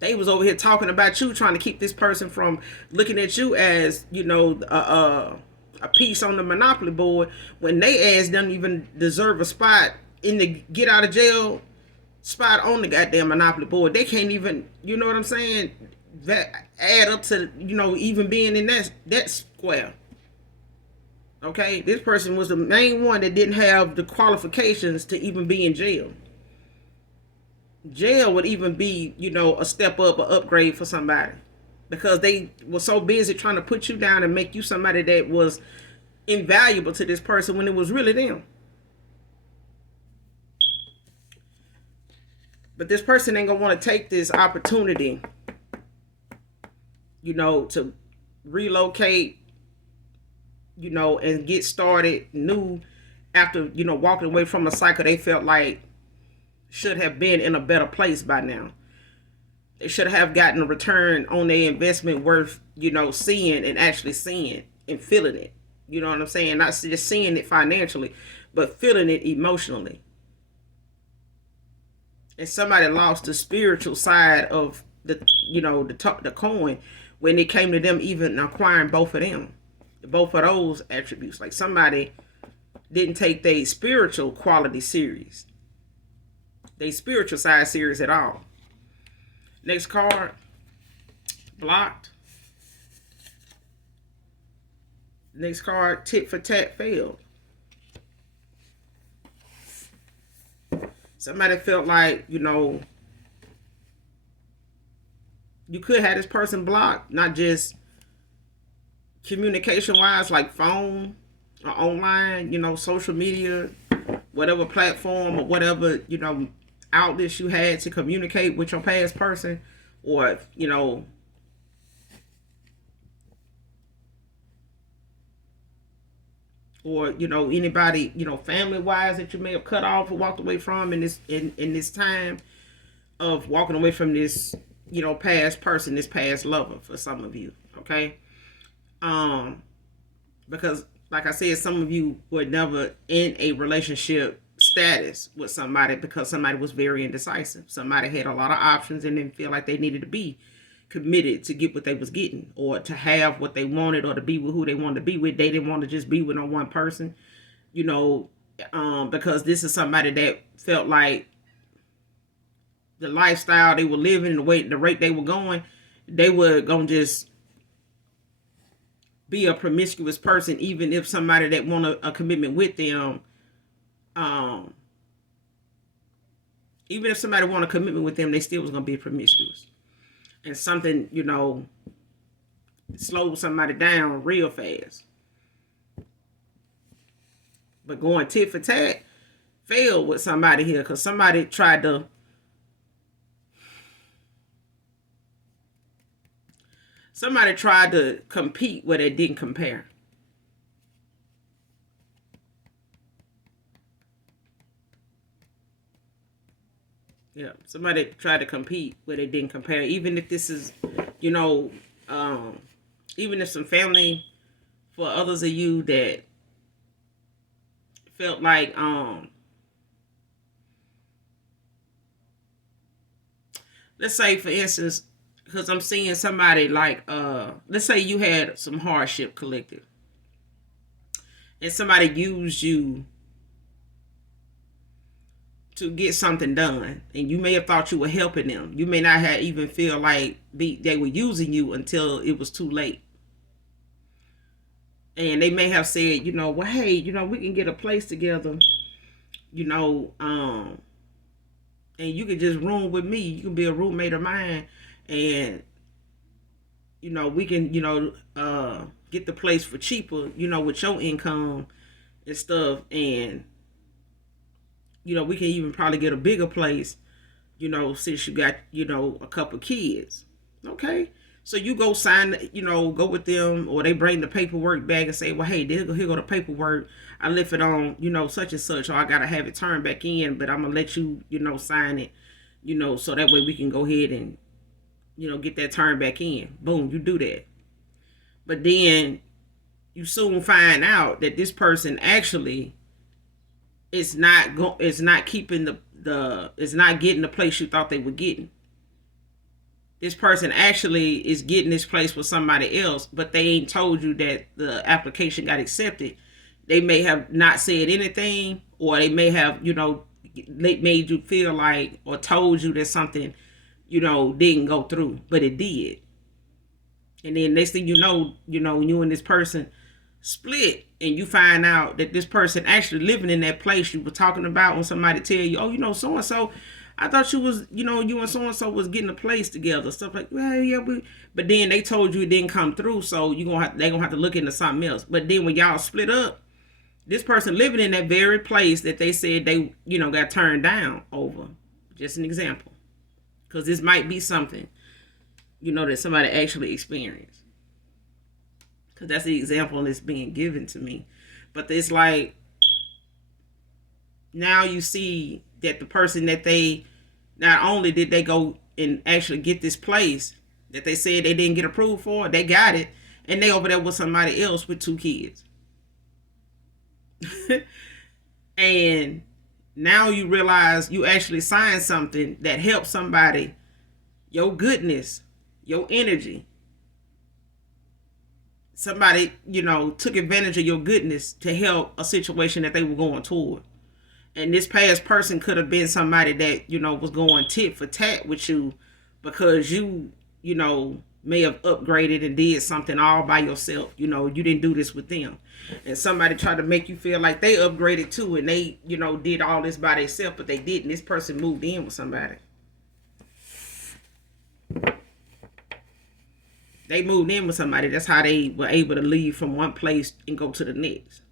They was over here talking about you, trying to keep this person from looking at you as, a piece on the Monopoly board, when they ass doesn't even deserve a spot in the get out of jail spot on the goddamn Monopoly board. They can't even, you know what I'm saying, that add up to, even being in that square. Okay, this person was the main one that didn't have the qualifications to even be in jail. Jail would even be, a step up, or upgrade for somebody, because they were so busy trying to put you down and make you somebody that was invaluable to this person when it was really them. But this person ain't gonna want to take this opportunity, to relocate, and get started new after, walking away from a cycle they felt like should have been in a better place by now. They should have gotten a return on their investment worth, seeing and actually seeing and feeling it. You know what I'm saying? Not just seeing it financially, but feeling it emotionally. And somebody lost the spiritual side of the coin when it came to them even acquiring both of them, both of those attributes. Like somebody didn't take their spiritual quality serious, their spiritual side serious at all. Next card, blocked. Next card, tit for tat, failed. Somebody felt like, you could have this person blocked, not just communication wise, like phone or online, social media, whatever platform or whatever, outlets you had to communicate with your past person, or, anybody, family wise that you may have cut off or walked away from in this time of walking away from this, past person, this past lover for some of you. Okay. Because like I said, some of you were never in a relationship status with somebody because somebody was very indecisive. Somebody had a lot of options and didn't feel like they needed to be committed to get what they was getting, or to have what they wanted, or to be with who they wanted to be with. They didn't want to just be with no one person, because this is somebody that felt like the lifestyle they were living, the rate they were going, they were gonna just be a promiscuous person, even if somebody that want a commitment with them, even if somebody want a commitment with them, they still was gonna be promiscuous. And something, slowed somebody down real fast. But going tit for tat failed with somebody here, because somebody tried to compete where they didn't compare. Yeah, somebody tried to compete where they didn't compare. Even if this is, even if some family, for others of you that felt like, let's say for instance, because I'm seeing somebody like, let's say you had some hardship collective, and somebody used you to get something done, and you may have thought you were helping them. You may not have even feel like they were using you until it was too late. And they may have said, well, hey, we can get a place together, and you can just room with me. You can be a roommate of mine, and we can, get the place for cheaper, with your income and stuff, and we can even probably get a bigger place, since you got, a couple kids. Okay. So you go sign, go with them, or they bring the paperwork back and say, well, hey, here go the paperwork. I left it on, such and such, or I got to have it turned back in, but I'm going to let you, sign it, so that way we can go ahead and, get that turned back in. Boom, you do that. But then you soon find out that this person actually is not keeping is not getting the place you thought they were getting. This person actually is getting this place with somebody else, but they ain't told you that the application got accepted. They may have not said anything, or they may have, made you feel like, or told you that something, didn't go through, but it did. And then next thing you know, you and this person split, and you find out that this person actually living in that place you were talking about, when somebody tell you, oh, so and so, I thought you was, you and so and so was getting a place together, stuff like, well, yeah, but then they told you it didn't come through, so they're gonna have to look into something else. But then when y'all split up, this person living in that very place that they said they, got turned down over. Just an example, because this might be something, that somebody actually experienced. Because that's the example that's being given to me. But it's like, now you see that the person that they, not only did they go and actually get this place that they said they didn't get approved for, they got it, and they over there with somebody else with 2 kids. And now you realize you actually signed something that helps somebody, your goodness, your energy. Somebody, took advantage of your goodness to help a situation that they were going toward. And this past person could have been somebody that, was going tit for tat with you because you may have upgraded and did something all by yourself. You didn't do this with them. And somebody tried to make you feel like they upgraded too and they, did all this by themselves, but they didn't. This person moved in with somebody. They moved in with somebody. That's how they were able to leave from one place and go to the next.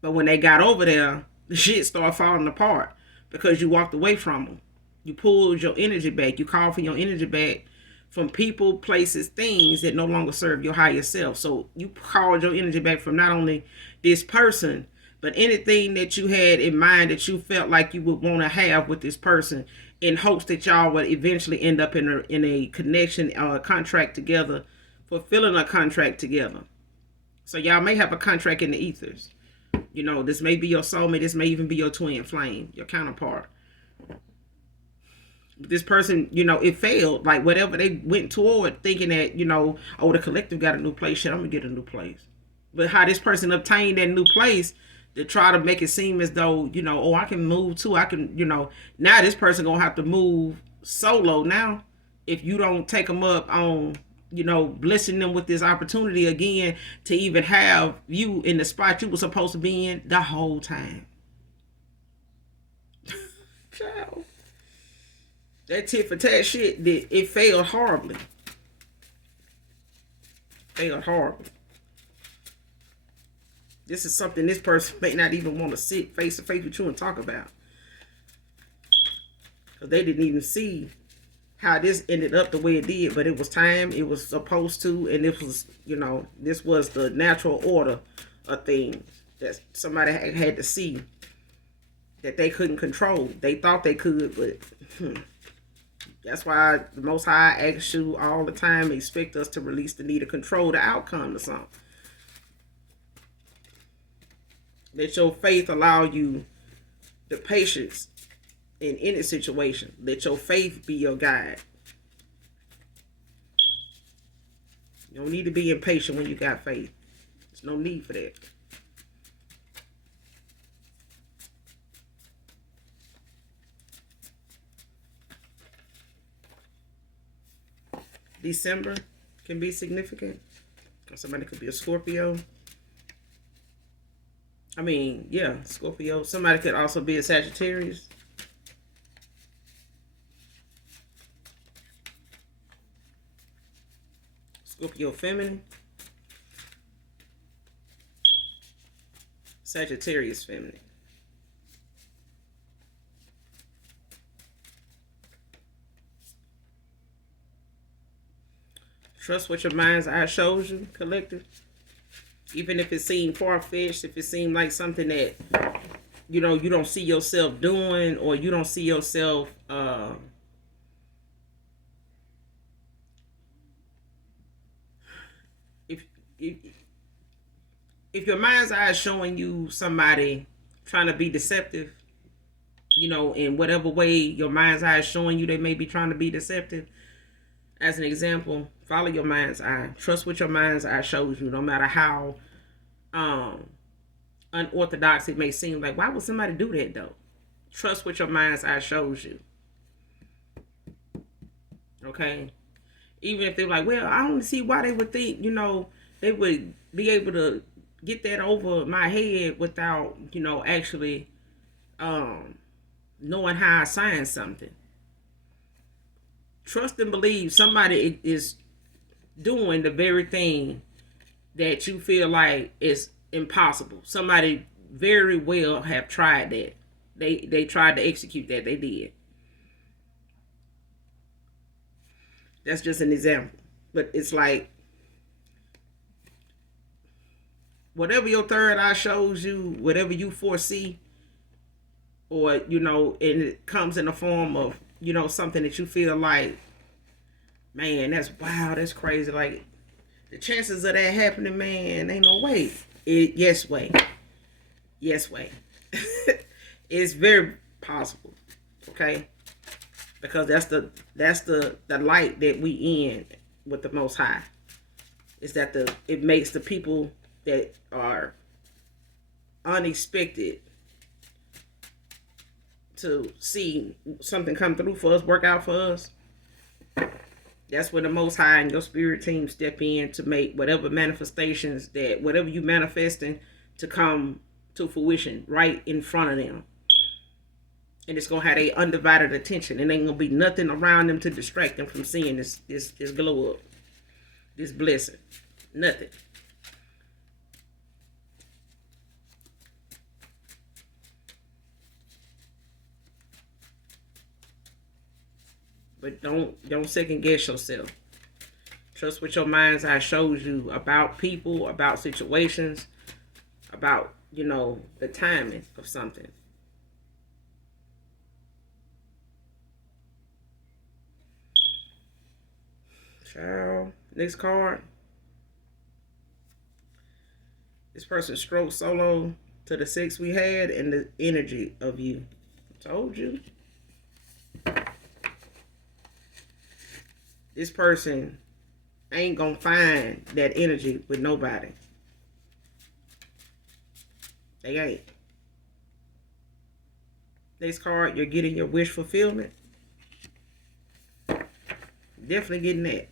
But when they got over there, the shit started falling apart because you walked away from them. You pulled your energy back. You called for your energy back from people, places, things that no longer serve your higher self. So you called your energy back from not only this person, but anything that you had in mind that you felt like you would want to have with this person, in hopes that y'all would eventually end up in a connection or a contract together, fulfilling a contract together. So y'all may have a contract in the ethers. This may be your soulmate. This may even be your twin flame, your counterpart. This person, it failed. Like whatever they went toward, thinking that, the collective got a new place. Shit, I'm going to get a new place. But how this person obtained that new place to try to make it seem as though, I can move too. I can, now this person going to have to move solo now if you don't take them up on, blessing them with this opportunity again to even have you in the spot you were supposed to be in the whole time. Child. That tit for tat shit, it failed horribly. Failed horribly. This is something this person may not even want to sit face to face with you and talk about. Because they didn't even see how this ended up the way it did. But it was time, it was supposed to, and it was, this was the natural order of things that somebody had to see that they couldn't control. They thought they could, but that's why the Most High asks you all the time, expect us to release the need to control the outcome of something. Let your faith allow you the patience in any situation. Let your faith be your guide. You don't need to be impatient when you got faith. There's no need for that. December can be significant. Somebody could be a Scorpio. Scorpio. Somebody could also be a Sagittarius. Scorpio feminine. Sagittarius feminine. Trust what your mind's eye shows you, collective. Even if it seemed far-fetched, if it seemed like something that, you don't see yourself doing, or you don't see yourself, if your mind's eye is showing you somebody trying to be deceptive, in whatever way your mind's eye is showing you they may be trying to be deceptive, as an example, follow your mind's eye. Trust what your mind's eye shows you, no matter how unorthodox it may seem. Like, why would somebody do that, though? Trust what your mind's eye shows you. Okay? Even if they're like, well, I don't see why they would think, they would be able to get that over my head without, actually knowing how I signed something. Trust and believe somebody is doing the very thing that you feel like is impossible. Somebody very well have tried that. They tried to execute that. They did. That's just an example. But it's like, whatever your third eye shows you, whatever you foresee, or, and it comes in the form of, something that you feel like, man, that's wow, that's crazy. Like, the chances of that happening, man, ain't no way. Yes way. Yes way. It's very possible. Okay? Because that's the light that we in with the most high. Is that it makes the people that are unexpected to see something come through for us, work out for us. That's where the Most High and your spirit team step in to make whatever manifestations that whatever you manifesting to come to fruition right in front of them. And it's gonna have a undivided attention, and ain't gonna be nothing around them to distract them from seeing this glow up, this blessing. Nothing. But don't second guess yourself. Trust what your mind's eye shows you about people, about situations, about the timing of something. Child. Next card. This person stroked solo to the sex we had and the energy of you. Told you. This person ain't gonna find that energy with nobody. They ain't. Next card, you're getting your wish fulfillment. Definitely getting that.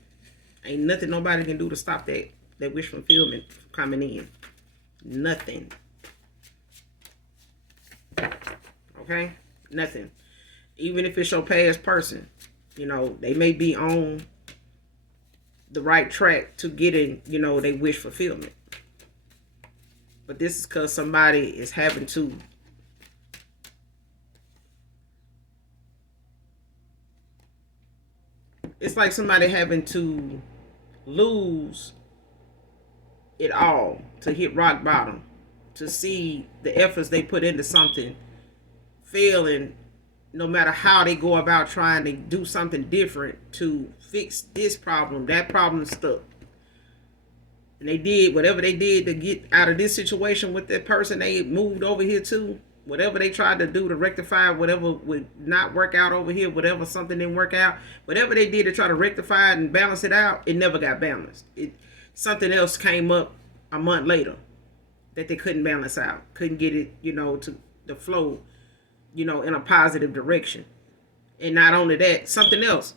Ain't nothing nobody can do to stop that wish fulfillment from coming in. Nothing. Okay? Nothing. Even if it's your past person, they may be on the right track to getting, they wish fulfillment. But this is because somebody is having to it's like somebody having to lose it all to hit rock bottom, to see the efforts they put into something failing, no matter how they go about trying to do something different to fix this problem. That problem's stuck. And they did whatever they did to get out of this situation with that person they moved over here to. Whatever they tried to do to rectify whatever would not work out over here, whatever something didn't work out, whatever they did to try to rectify it and balance it out, it never got balanced. Something else came up a month later that they couldn't balance out, couldn't get it, to the flow, in a positive direction. And not only that, something else,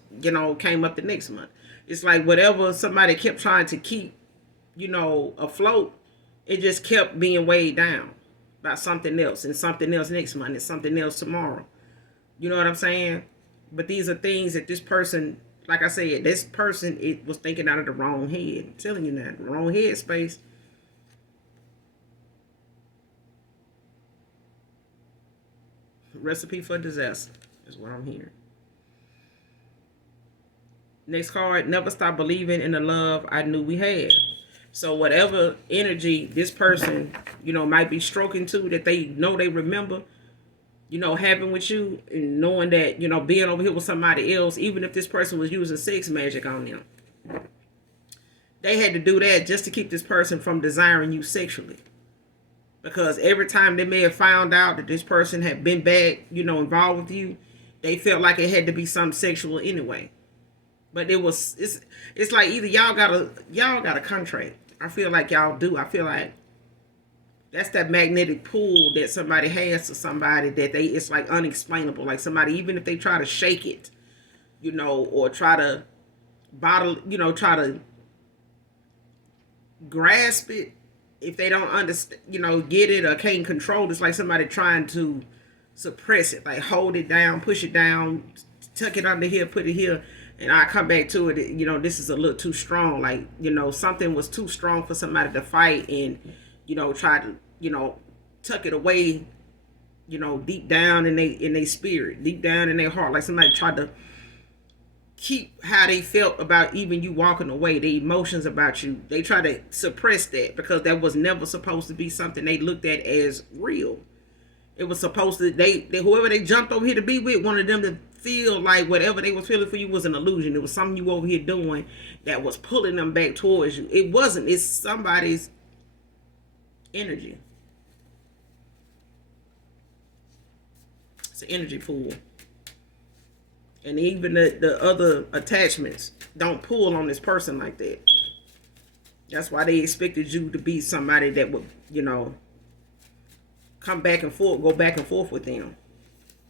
came up the next month. It's like whatever somebody kept trying to keep, afloat, it just kept being weighed down by something else, and something else next month, and something else tomorrow. You know what I'm saying? But these are things that this person, like I said, this person, it was thinking out of the wrong head. I'm telling you that, the wrong head space. Recipe for disaster is what I'm hearing. Next card, never stop believing in the love I knew we had. So whatever energy this person, might be stroking to, that they know they remember, having with you, and knowing that, being over here with somebody else, even if this person was using sex magic on them, they had to do that just to keep this person from desiring you sexually. Because every time they may have found out that this person had been back, involved with you, they felt like it had to be something sexual anyway. But it's like either y'all got a contract. I feel like y'all do. I feel like that's that magnetic pull that somebody has to somebody that it's like unexplainable. Like somebody, even if they try to shake it, or try to bottle, try to grasp it, if they don't understand, get it or can't control it, it's like somebody trying to suppress it, like hold it down, push it down, tuck it under here, put it here. And I come back to it, this is a little too strong. Like, something was too strong for somebody to fight and, try to, tuck it away, deep down in their spirit, deep down in their heart. Like somebody tried to keep how they felt about even you walking away, the emotions about you. They try to suppress that because that was never supposed to be something they looked at as real. It was supposed to, they whoever they jumped over here to be with, wanted them to feel like whatever they was feeling for you was an illusion. It was something you over here doing that was pulling them back towards you. It wasn't. It's somebody's energy. It's an energy pool. And even the other attachments don't pull on this person like that. That's why they expected you to be somebody that would, come back and forth, go back and forth with them.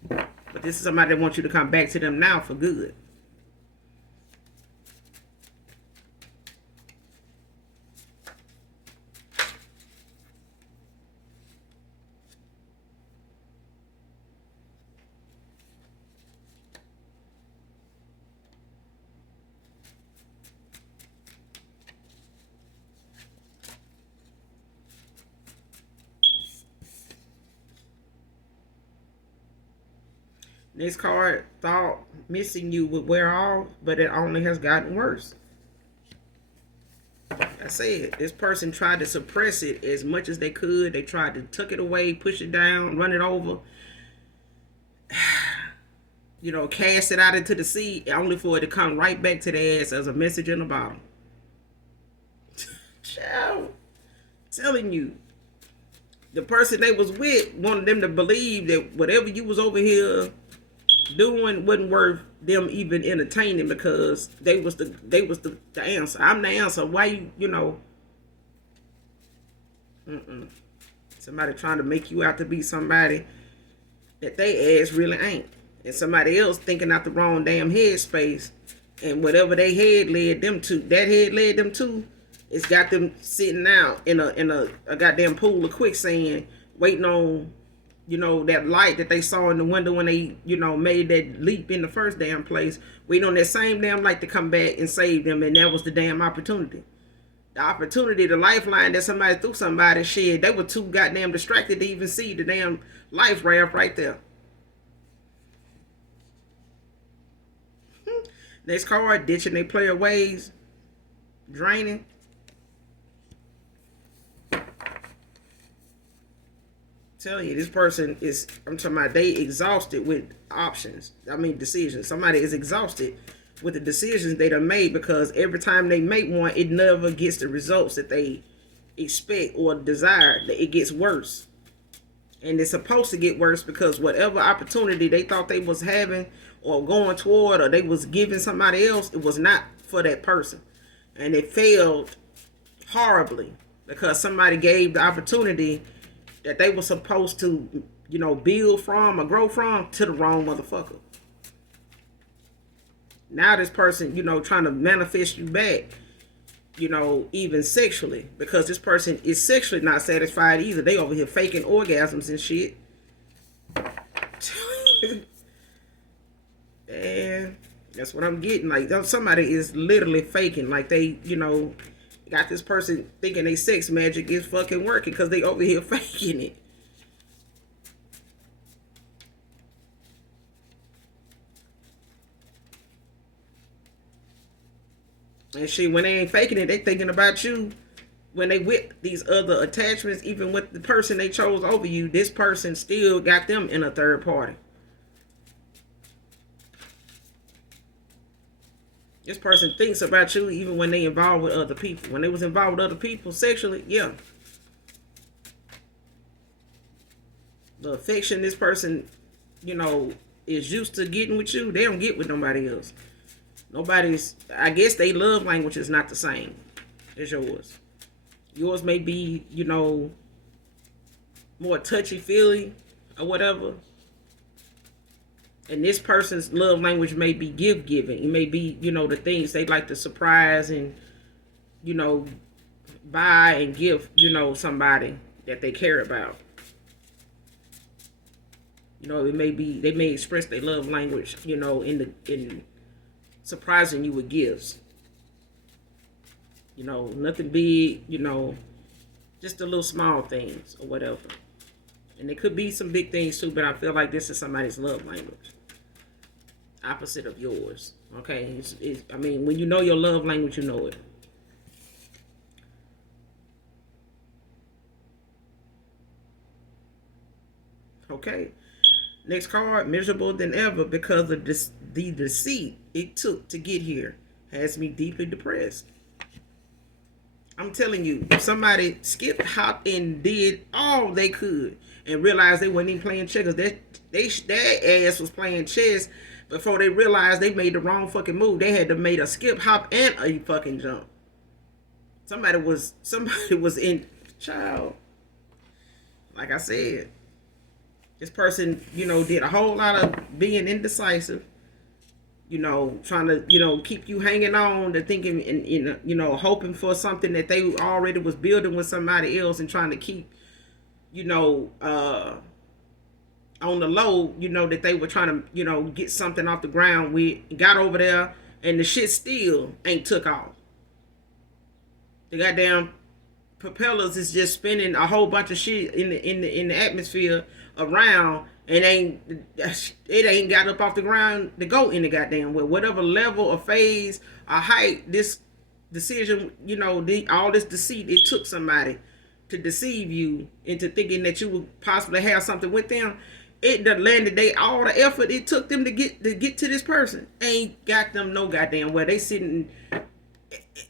But this is somebody that wants you to come back to them now for good. This card thought missing you would wear off, but it only has gotten worse. I said, this person tried to suppress it as much as they could. They tried to tuck it away, push it down, run it over. Cast it out into the sea, only for it to come right back to their ass as a message in a bottle. Child, telling you. The person they was with wanted them to believe that whatever you was over here doing wasn't worth them even entertaining, because they was the answer. I'm the answer. Why somebody trying to make you out to be somebody that they ass really ain't, and somebody else thinking out the wrong damn headspace, and whatever they head led them to, it's got them sitting out in a goddamn pool of quicksand, waiting on that light that they saw in the window when they, made that leap in the first damn place, waiting on that same damn light to come back and save them. And that was the damn opportunity. The opportunity, the lifeline that somebody threw somebody, shit, they were too goddamn distracted to even see the damn life raft right there. Next card, ditching their player ways, draining. Tell you, this person is, I'm talking about, they exhausted with decisions. Somebody is exhausted with the decisions they done made, because every time they make one, it never gets the results that they expect or desire. It gets worse. And it's supposed to get worse, because whatever opportunity they thought they was having or going toward, or they was giving somebody else, it was not for that person. And it failed horribly, because somebody gave the opportunity that they were supposed to, build from or grow from, to the wrong motherfucker. Now this person, trying to manifest you back, even sexually, because this person is sexually not satisfied either. They over here faking orgasms and shit. And that's what I'm getting. Like, somebody is literally faking. Like, they, got this person thinking they sex magic is fucking working, because they over here faking it. And shit, when they ain't faking it, they thinking about you. When they with these other attachments, even with the person they chose over you, this person still got them in a third party. This person thinks about you even when they involved with other people. When they was involved with other people sexually, yeah. The affection this person, is used to getting with you, they don't get with nobody else. I guess they love language is not the same as yours. Yours may be, more touchy-feely or whatever. And this person's love language may be gift-giving. It may be, the things they like to surprise and, buy and give, somebody that they care about. It may be, they may express their love language, in surprising you with gifts. Nothing big, just the little small things or whatever. And it could be some big things too, but I feel like this is somebody's love language. Opposite of yours. Okay? When you know your love language, you know it. Okay. Next card, miserable than ever because of the deceit it took to get here. Has me deeply depressed. I'm telling you, if somebody skipped, hopped, and did all they could and realized they wasn't even playing checkers, their ass was playing chess before they realized they made the wrong fucking move. They had to made a skip, hop, and a fucking jump. Somebody was in child. Like I said, this person, did a whole lot of being indecisive. Trying to, keep you hanging on to thinking and, hoping for something that they already was building with somebody else and trying to keep, on the low, that they were trying to, get something off the ground with, got over there and the shit still ain't took off. The goddamn propellers is just spinning a whole bunch of shit in the atmosphere around, and it ain't got up off the ground to go in the goddamn well. Whatever level or phase or height this decision, all this deceit, it took somebody to deceive you into thinking that you would possibly have something with them. It done landed all the effort it took them to get to this person ain't got them no goddamn where. They sitting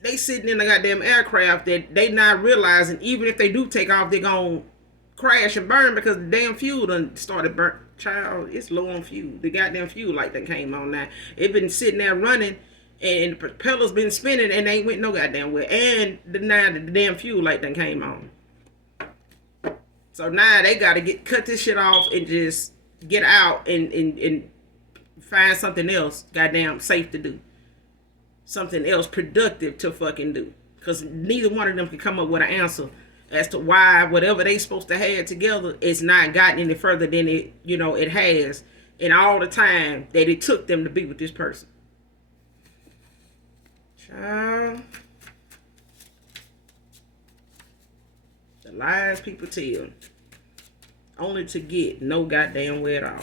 in a goddamn aircraft that they not realizing even if they do take off, they're gonna crash and burn because the damn fuel done started burn. Child, it's low on fuel. The goddamn fuel light that came on now. It been sitting there running and the propeller's been spinning and they ain't went no goddamn way. And the damn fuel light that came on. So now they gotta cut this shit off and just get out and find something else goddamn safe to do. Something else productive to fucking do. Because neither one of them can come up with an answer as to why whatever they supposed to have together it's not gotten any further than it has in all the time that it took them to be with this person. Child. The lies people tell only to get no goddamn way at all.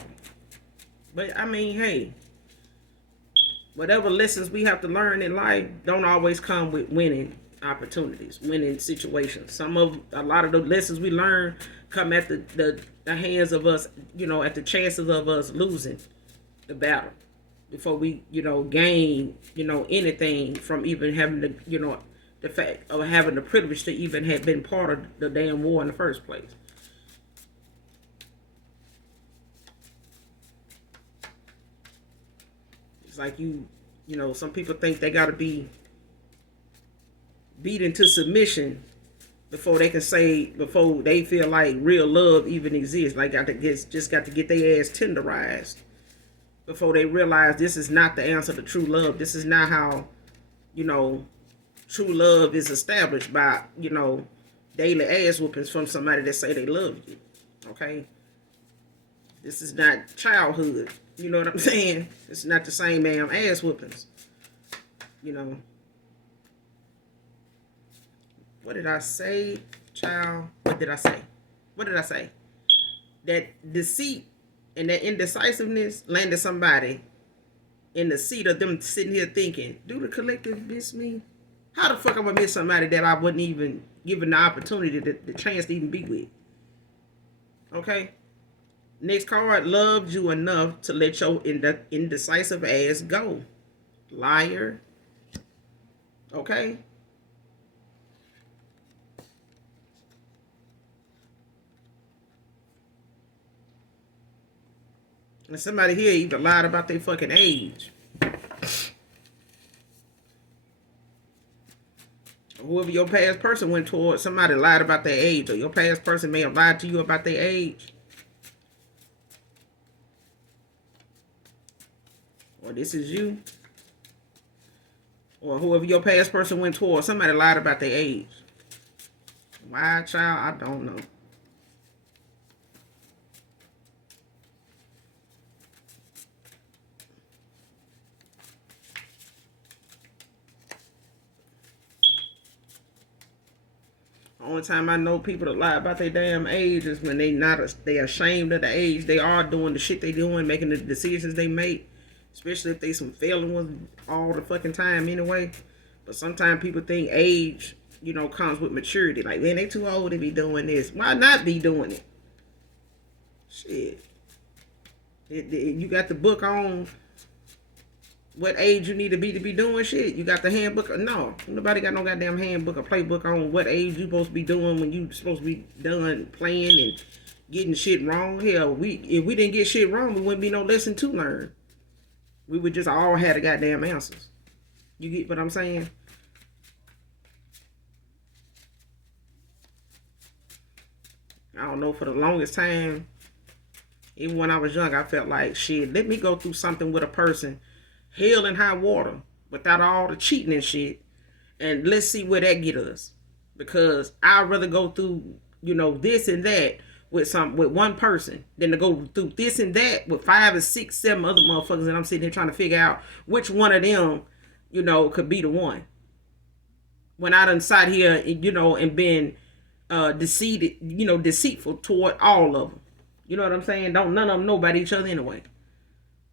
But I mean, hey, whatever lessons we have to learn in life don't always come with winning opportunities, winning situations. A lot of the lessons we learn come at the hands of us, at the chances of us losing the battle before we, gain, anything from even having the fact of having the privilege to even have been part of the damn war in the first place. It's like some people think they gotta be beat into submission before they feel like real love even exists. Like got to get their ass tenderized before they realize this is not the answer to true love. This is not how, true love is established by, daily ass whoopings from somebody that say they love you. Okay? This is not childhood. You know what I'm saying? It's not the same damn ass whoopings. What did I say, child? What did I say? That deceit and that indecisiveness landed somebody in the seat of them sitting here thinking, do the collective miss me? How the fuck am I gonna miss somebody that I wasn't even given the opportunity, the chance to even be with? Okay? Next card, loved you enough to let your indecisive ass go. Liar. Okay? And somebody here even lied about their fucking age. Whoever your past person went towards, somebody lied about their age, or your past person may have lied to you about their age. Or this is you. Or whoever your past person went towards, somebody lied about their age. Why, child? I don't know. Only time I know people that lie about their damn age is when they ashamed of the age they are doing, the shit they doing, making the decisions they make. Especially if they some failing ones all the fucking time anyway. But sometimes people think age, comes with maturity. Like, man, they too old to be doing this. Why not be doing it? Shit. You got the book on what age you need to be doing shit. You got the handbook? No, nobody got no goddamn handbook or playbook on what age you supposed to be doing when you supposed to be done playing and getting shit wrong. Hell, if we didn't get shit wrong, we wouldn't be no lesson to learn. We would just all have the goddamn answers. You get what I'm saying? I don't know, for the longest time, even when I was young, I felt like, shit, let me go through something with a person, hell and high water, without all the cheating and shit, and let's see where that get us. Because I'd rather go through, this and that with one person than to go through this and that with 5 or 6, 7 other motherfuckers, and I'm sitting here trying to figure out which one of them, could be the one. When I done sat here, and been deceitful toward all of them. You know what I'm saying? Don't none of them know about each other anyway.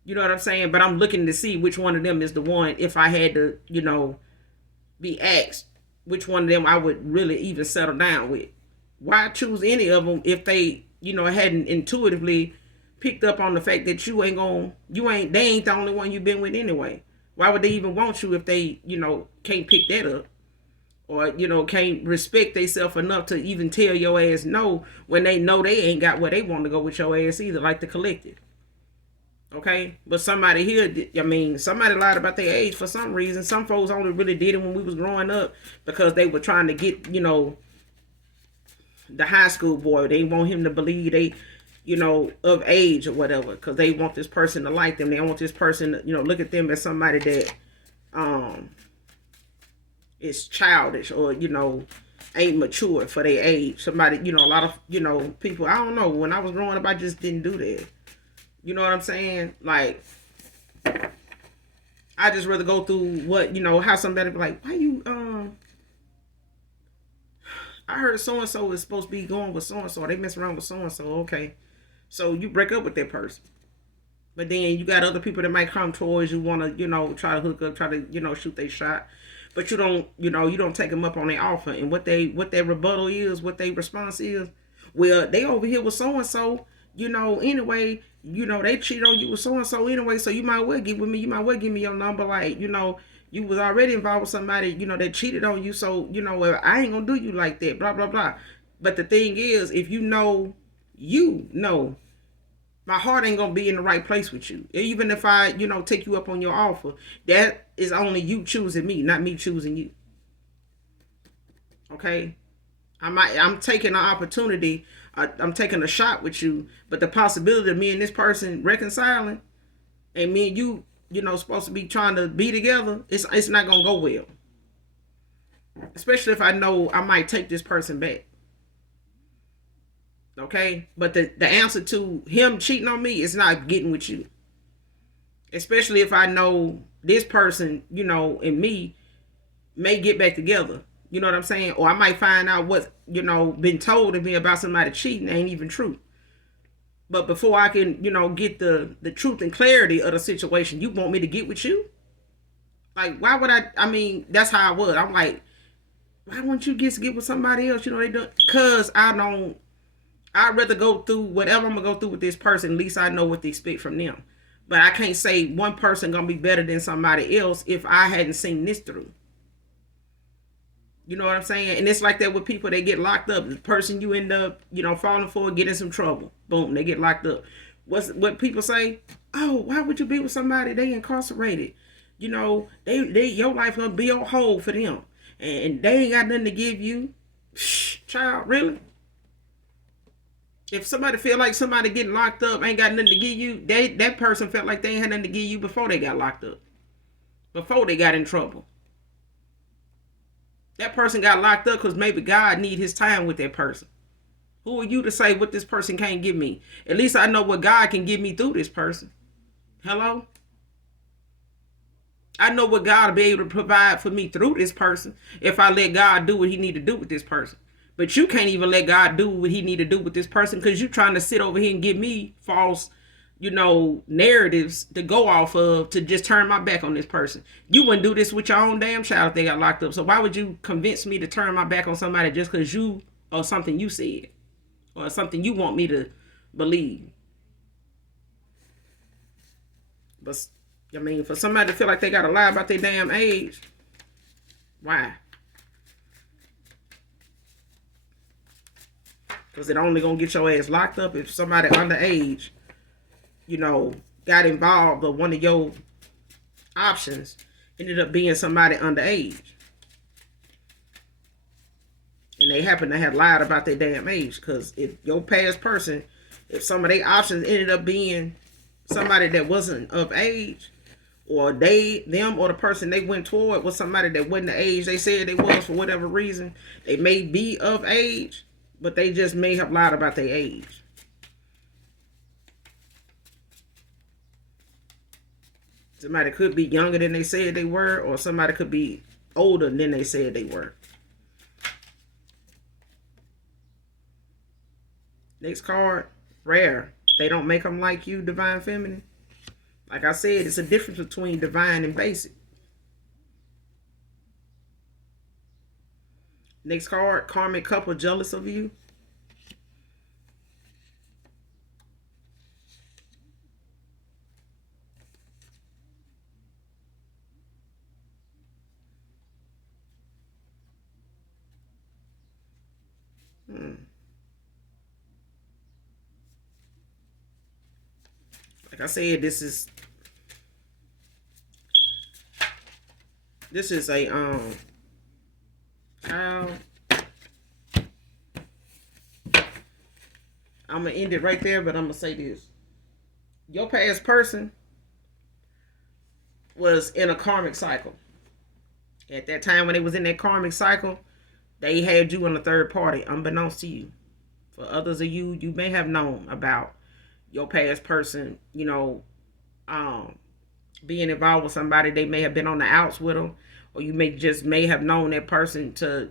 You know what I'm saying? But I'm looking to see which one of them is the one. If I had to, be asked which one of them I would really even settle down with. Why choose any of them if they, hadn't intuitively picked up on the fact that they ain't the only one you've been with anyway. Why would they even want you if they, can't pick that up? Or, can't respect themselves enough to even tell your ass no when they know they ain't got where they want to go with your ass either, like the collective. Okay? But somebody here, somebody lied about their age for some reason. Some folks only really did it when we was growing up because they were trying to get, the high school boy. They want him to believe they, of age or whatever, because they want this person to like them. They want this person to, look at them as somebody that, is childish or ain't mature for their age. Somebody, a lot of people, I don't know, when I was growing up I just didn't do that. You know what I'm saying? Like, I just rather go through what, how somebody be like, why you I heard so and so is supposed to be going with so and so, they mess around with so and so. Okay, so you break up with that person, but then you got other people that might come towards you, want to try to hook up, try to shoot their shot. But you don't take them up on their offer. And what their rebuttal is, what their response is, well, they over here with so and so, anyway, they cheat on you with so and so anyway, so you might well get with me, you might well give me your number, like, you was already involved with somebody, that cheated on you, so, I ain't gonna do you like that, blah, blah, blah. But the thing is, if my heart ain't gonna be in the right place with you. Even if I, take you up on your offer, that is only you choosing me, not me choosing you. Okay? I'm taking an opportunity, I'm taking a shot with you, but the possibility of me and this person reconciling, and me and you, supposed to be trying to be together, it's not gonna go well. Especially if I know I might take this person back. Okay? But the answer to him cheating on me is not getting with you. Especially if I know this person, and me may get back together. You know what I'm saying? Or I might find out what's, been told to me about somebody cheating ain't even true. But before I can, get the truth and clarity of the situation, you want me to get with you? Like, why would that's how I was. I'm like, why won't you get with somebody else? They don't, because I'd rather go through whatever I'm going to go through with this person. At least I know what to expect from them. But I can't say one person going to be better than somebody else if I hadn't seen this through. You know what I'm saying? And it's like that with people. They get locked up. The person you end up, falling for, get in some trouble. Boom, they get locked up. What people say? Oh, why would you be with somebody they incarcerated? They your life going to be on hold for them. And they ain't got nothing to give you. Child, really? If somebody feel like somebody getting locked up ain't got nothing to give you, that person felt like they ain't had nothing to give you before they got locked up. Before they got in trouble. That person got locked up because maybe God need his time with that person. Who are you to say what this person can't give me? At least I know what God can give me through this person. Hello? I know what God will be able to provide for me through this person if I let God do what he need to do with this person. But you can't even let God do what he need to do with this person because you're trying to sit over here and give me false, narratives to go off of to just turn my back on this person. You wouldn't do this with your own damn child if they got locked up. So why would you convince me to turn my back on somebody just because you or something you said or something you want me to believe? But I mean, for somebody to feel like they gotta lie about their damn age, why? Because it only gonna get your ass locked up if somebody underage, you know, got involved, or one of your options ended up being somebody underage. And they happen to have lied about their damn age. Because if your past person, if some of their options ended up being somebody that wasn't of age, or them or the person they went toward was somebody that wasn't the age they said they was for whatever reason, they may be of age, but they just may have lied about their age. Somebody could be younger than they said they were, or somebody could be older than they said they were. Next card, rare. They don't make them like you, divine feminine. Like I said, it's a difference between divine and basic. Next card, karmic couple jealous of you. Like I said, this is a child. I'm gonna end it right there, but I'm gonna say this: your past person was in a karmic cycle. At that time, when they was in that karmic cycle, they had you in a third party, unbeknownst to you. For others of you, you may have known about your past person, being involved with somebody. They may have been on the outs with them, or you may have known that person to,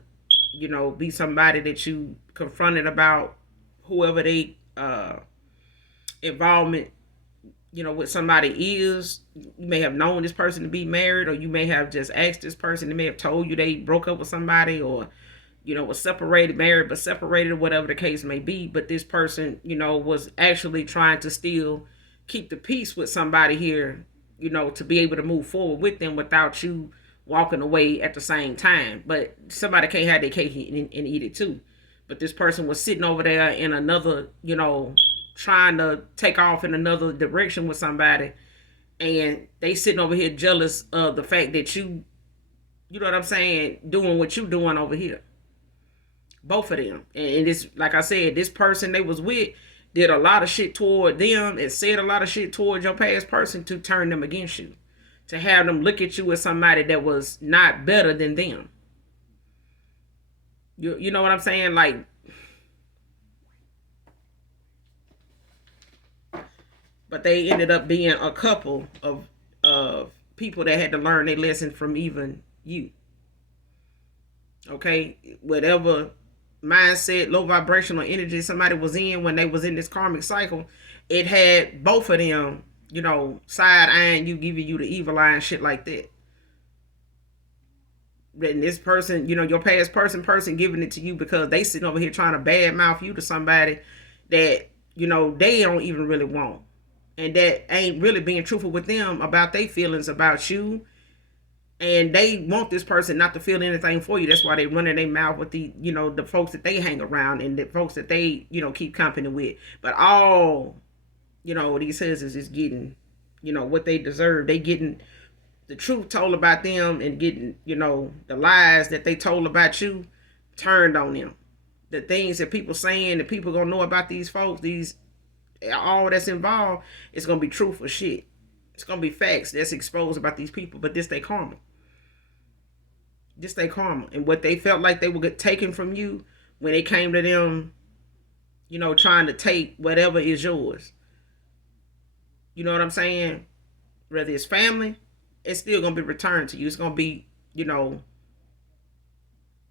be somebody that you confronted about whoever they involvement, with somebody is. You may have known this person to be married, or you may have just asked this person. They may have told you they broke up with somebody, or was separated, married, but separated, or whatever the case may be. But this person, was actually trying to still keep the peace with somebody here, to be able to move forward with them without you walking away at the same time. But somebody can't have their cake and eat it too. But this person was sitting over there in another, trying to take off in another direction with somebody. And they sitting over here jealous of the fact that you know what I'm saying, doing what you doing over here. Both of them. And this, like I said, this person they was with did a lot of shit toward them and said a lot of shit toward your past person to turn them against you. To have them look at you as somebody that was not better than them. You know what I'm saying? Like, but they ended up being a couple of people that had to learn their lesson from even you. Okay? Whatever mindset, low vibrational energy somebody was in when they was in this karmic cycle, it had both of them, side eyeing you, giving you the evil eye and shit like that. And this person, your past person giving it to you because they sitting over here trying to badmouth you to somebody that, they don't even really want. And that ain't really being truthful with them about their feelings about you. And they want this person not to feel anything for you. That's why they running their mouth with the, the folks that they hang around and the folks that they, keep company with. But all, these husbands is getting, what they deserve. They getting the truth told about them and getting, the lies that they told about you turned on them. The things that people saying that people gonna know about these folks, all that's involved, it's gonna be truthful shit. It's gonna be facts that's exposed about these people. But this they karma. This they karma. And what they felt like they would get taken from you when they came to them, trying to take whatever is yours. You know what I'm saying? Whether it's family, it's still gonna be returned to you. It's gonna be,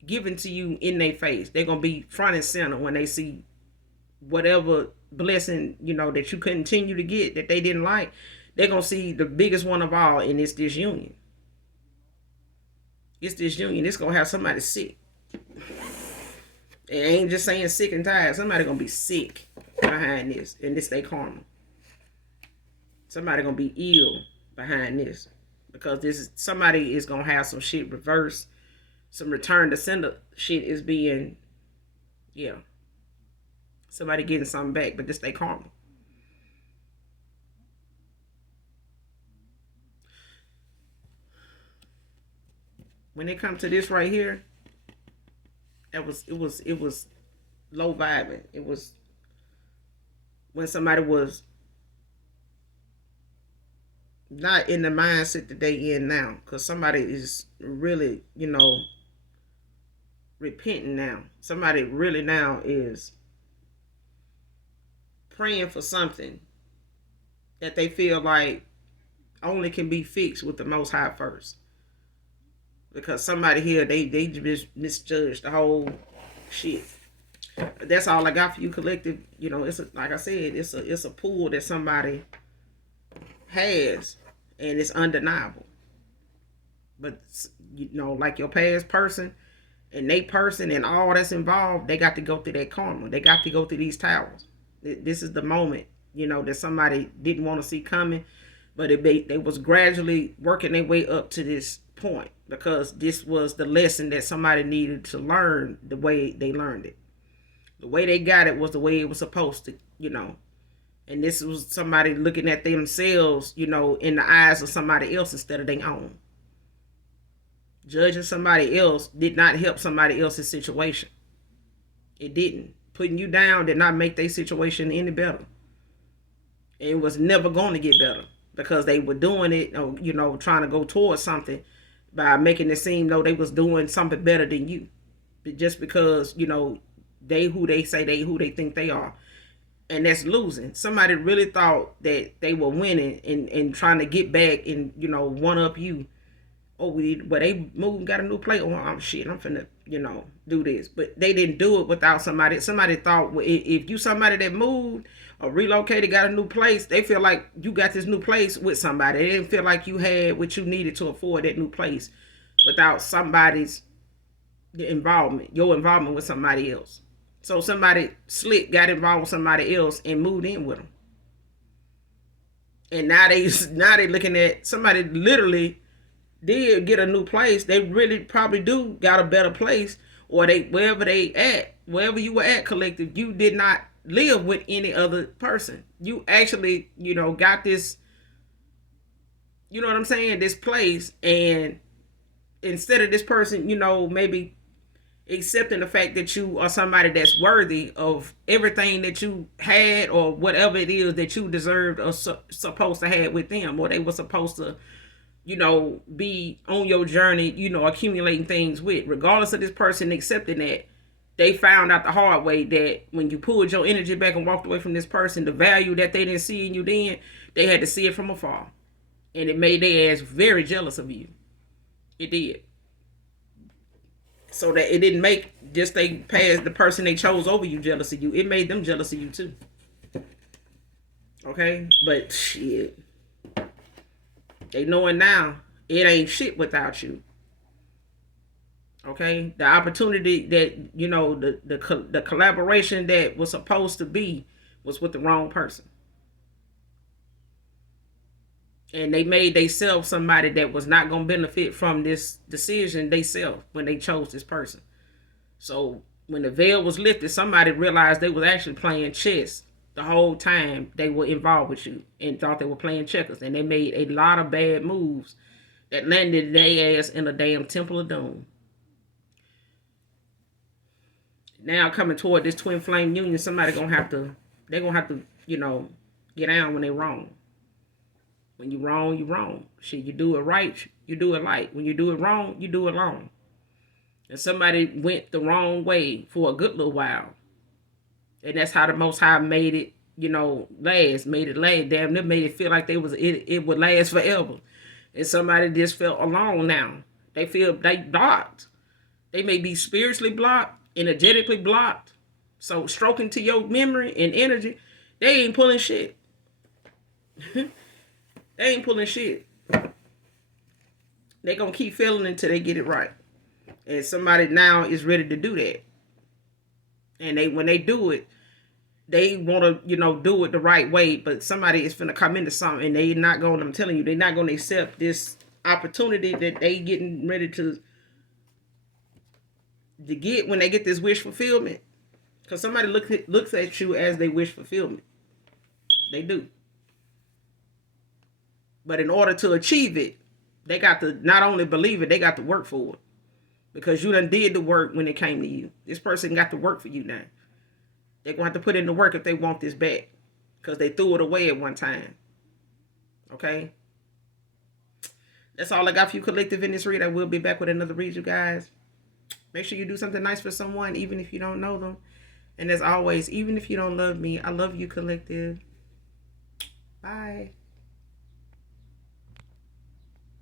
given to you in their face. They're gonna be front and center when they see whatever blessing, that you continue to get that they didn't like. They're gonna see the biggest one of all, and it's this union. It's this union. It's gonna have somebody sick. It ain't just saying sick and tired. Somebody gonna be sick behind this, and this they karma. Somebody gonna be ill behind this, because this is somebody is gonna have some shit reverse, some return to sender shit is being, yeah, somebody getting something back, but this they karma. When it comes to this right here, it was low vibing. It was when somebody was not in the mindset that they in now, because somebody is really, repenting now. Somebody really now is praying for something that they feel like only can be fixed with the Most High first. Because somebody here, they just misjudged the whole shit. That's all I got for you, collective. It's like I said, it's a pool that somebody has, and it's undeniable. But like your past person and they person and all that's involved, they got to go through that karma. They got to go through these towers. This is the moment, that somebody didn't want to see coming, but they was gradually working their way up to this point, because this was the lesson that somebody needed to learn the way they learned it. The way they got it was the way it was supposed to, And this was somebody looking at themselves, in the eyes of somebody else instead of their own. Judging somebody else did not help somebody else's situation. It didn't. Putting you down did not make their situation any better. It was never going to get better, because they were doing it, trying to go towards something by making it seem though they was doing something better than you. But just because, they who they say who they think they are. And that's losing. Somebody really thought that they were winning and trying to get back and, one up you. Oh, they moved, got a new plate. Oh, I'm finna, do this. But they didn't do it without somebody. Somebody thought, well, if you somebody that moved or relocated, got a new place, they feel like you got this new place with somebody. They didn't feel like you had what you needed to afford that new place without somebody's involvement, your involvement with somebody else. So somebody slick got involved with somebody else and moved in with them. And now they looking at somebody literally did get a new place. They really probably do got a better place, or wherever you were at, collective, you did not live with any other person. You actually, got this, you know what I'm saying, this place, and instead of this person, maybe accepting the fact that you are somebody that's worthy of everything that you had or whatever it is that you deserved or supposed to have with them, or they were supposed to be on your journey, accumulating things with. Regardless of this person accepting that, they found out the hard way that when you pulled your energy back and walked away from this person, the value that they didn't see in you then, they had to see it from afar. And it made their ass very jealous of you. It did. So that it didn't make just they past the person they chose over you jealous of you. It made them jealous of you too. Okay? But shit. They knowing now it ain't shit without you. Okay? The opportunity that, the collaboration that was supposed to be was with the wrong person. And they made themselves somebody that was not going to benefit from this decision themselves when they chose this person. So when the veil was lifted, somebody realized they was actually playing chess the whole time they were involved with you and thought they were playing checkers. And they made a lot of bad moves that landed their ass in a damn Temple of Doom. Now coming toward this twin flame union, they're going to have to, get down when they're wrong. When you wrong, you wrong. Shit, you do it right, you do it right. When you do it wrong, you do it wrong. And somebody went the wrong way for a good little while. And that's how the Most High made it, last. Made it last. Damn, they made it feel like it would last forever. And somebody just felt alone now. They feel they blocked. They may be spiritually blocked, energetically blocked. So stroking to your memory and energy, they ain't pulling shit. They ain't pulling shit. They gonna keep feeling until they get it right. And somebody now is ready to do that. And when they do it, they want to, do it the right way, but somebody is finna come into something and they not going, I'm telling you, they're not going to accept this opportunity that they getting ready to get when they get this wish fulfillment. Because somebody looks at you as they wish fulfillment. They do. But in order to achieve it, they got to not only believe it, they got to work for it. Because you done did the work when it came to you. This person got to work for you now. They're going to have to put in the work if they want this back. Because they threw it away at one time. Okay? That's all I got for you, collective, in this read. I will be back with another read, you guys. Make sure you do something nice for someone, even if you don't know them. And as always, even if you don't love me, I love you, collective. Bye.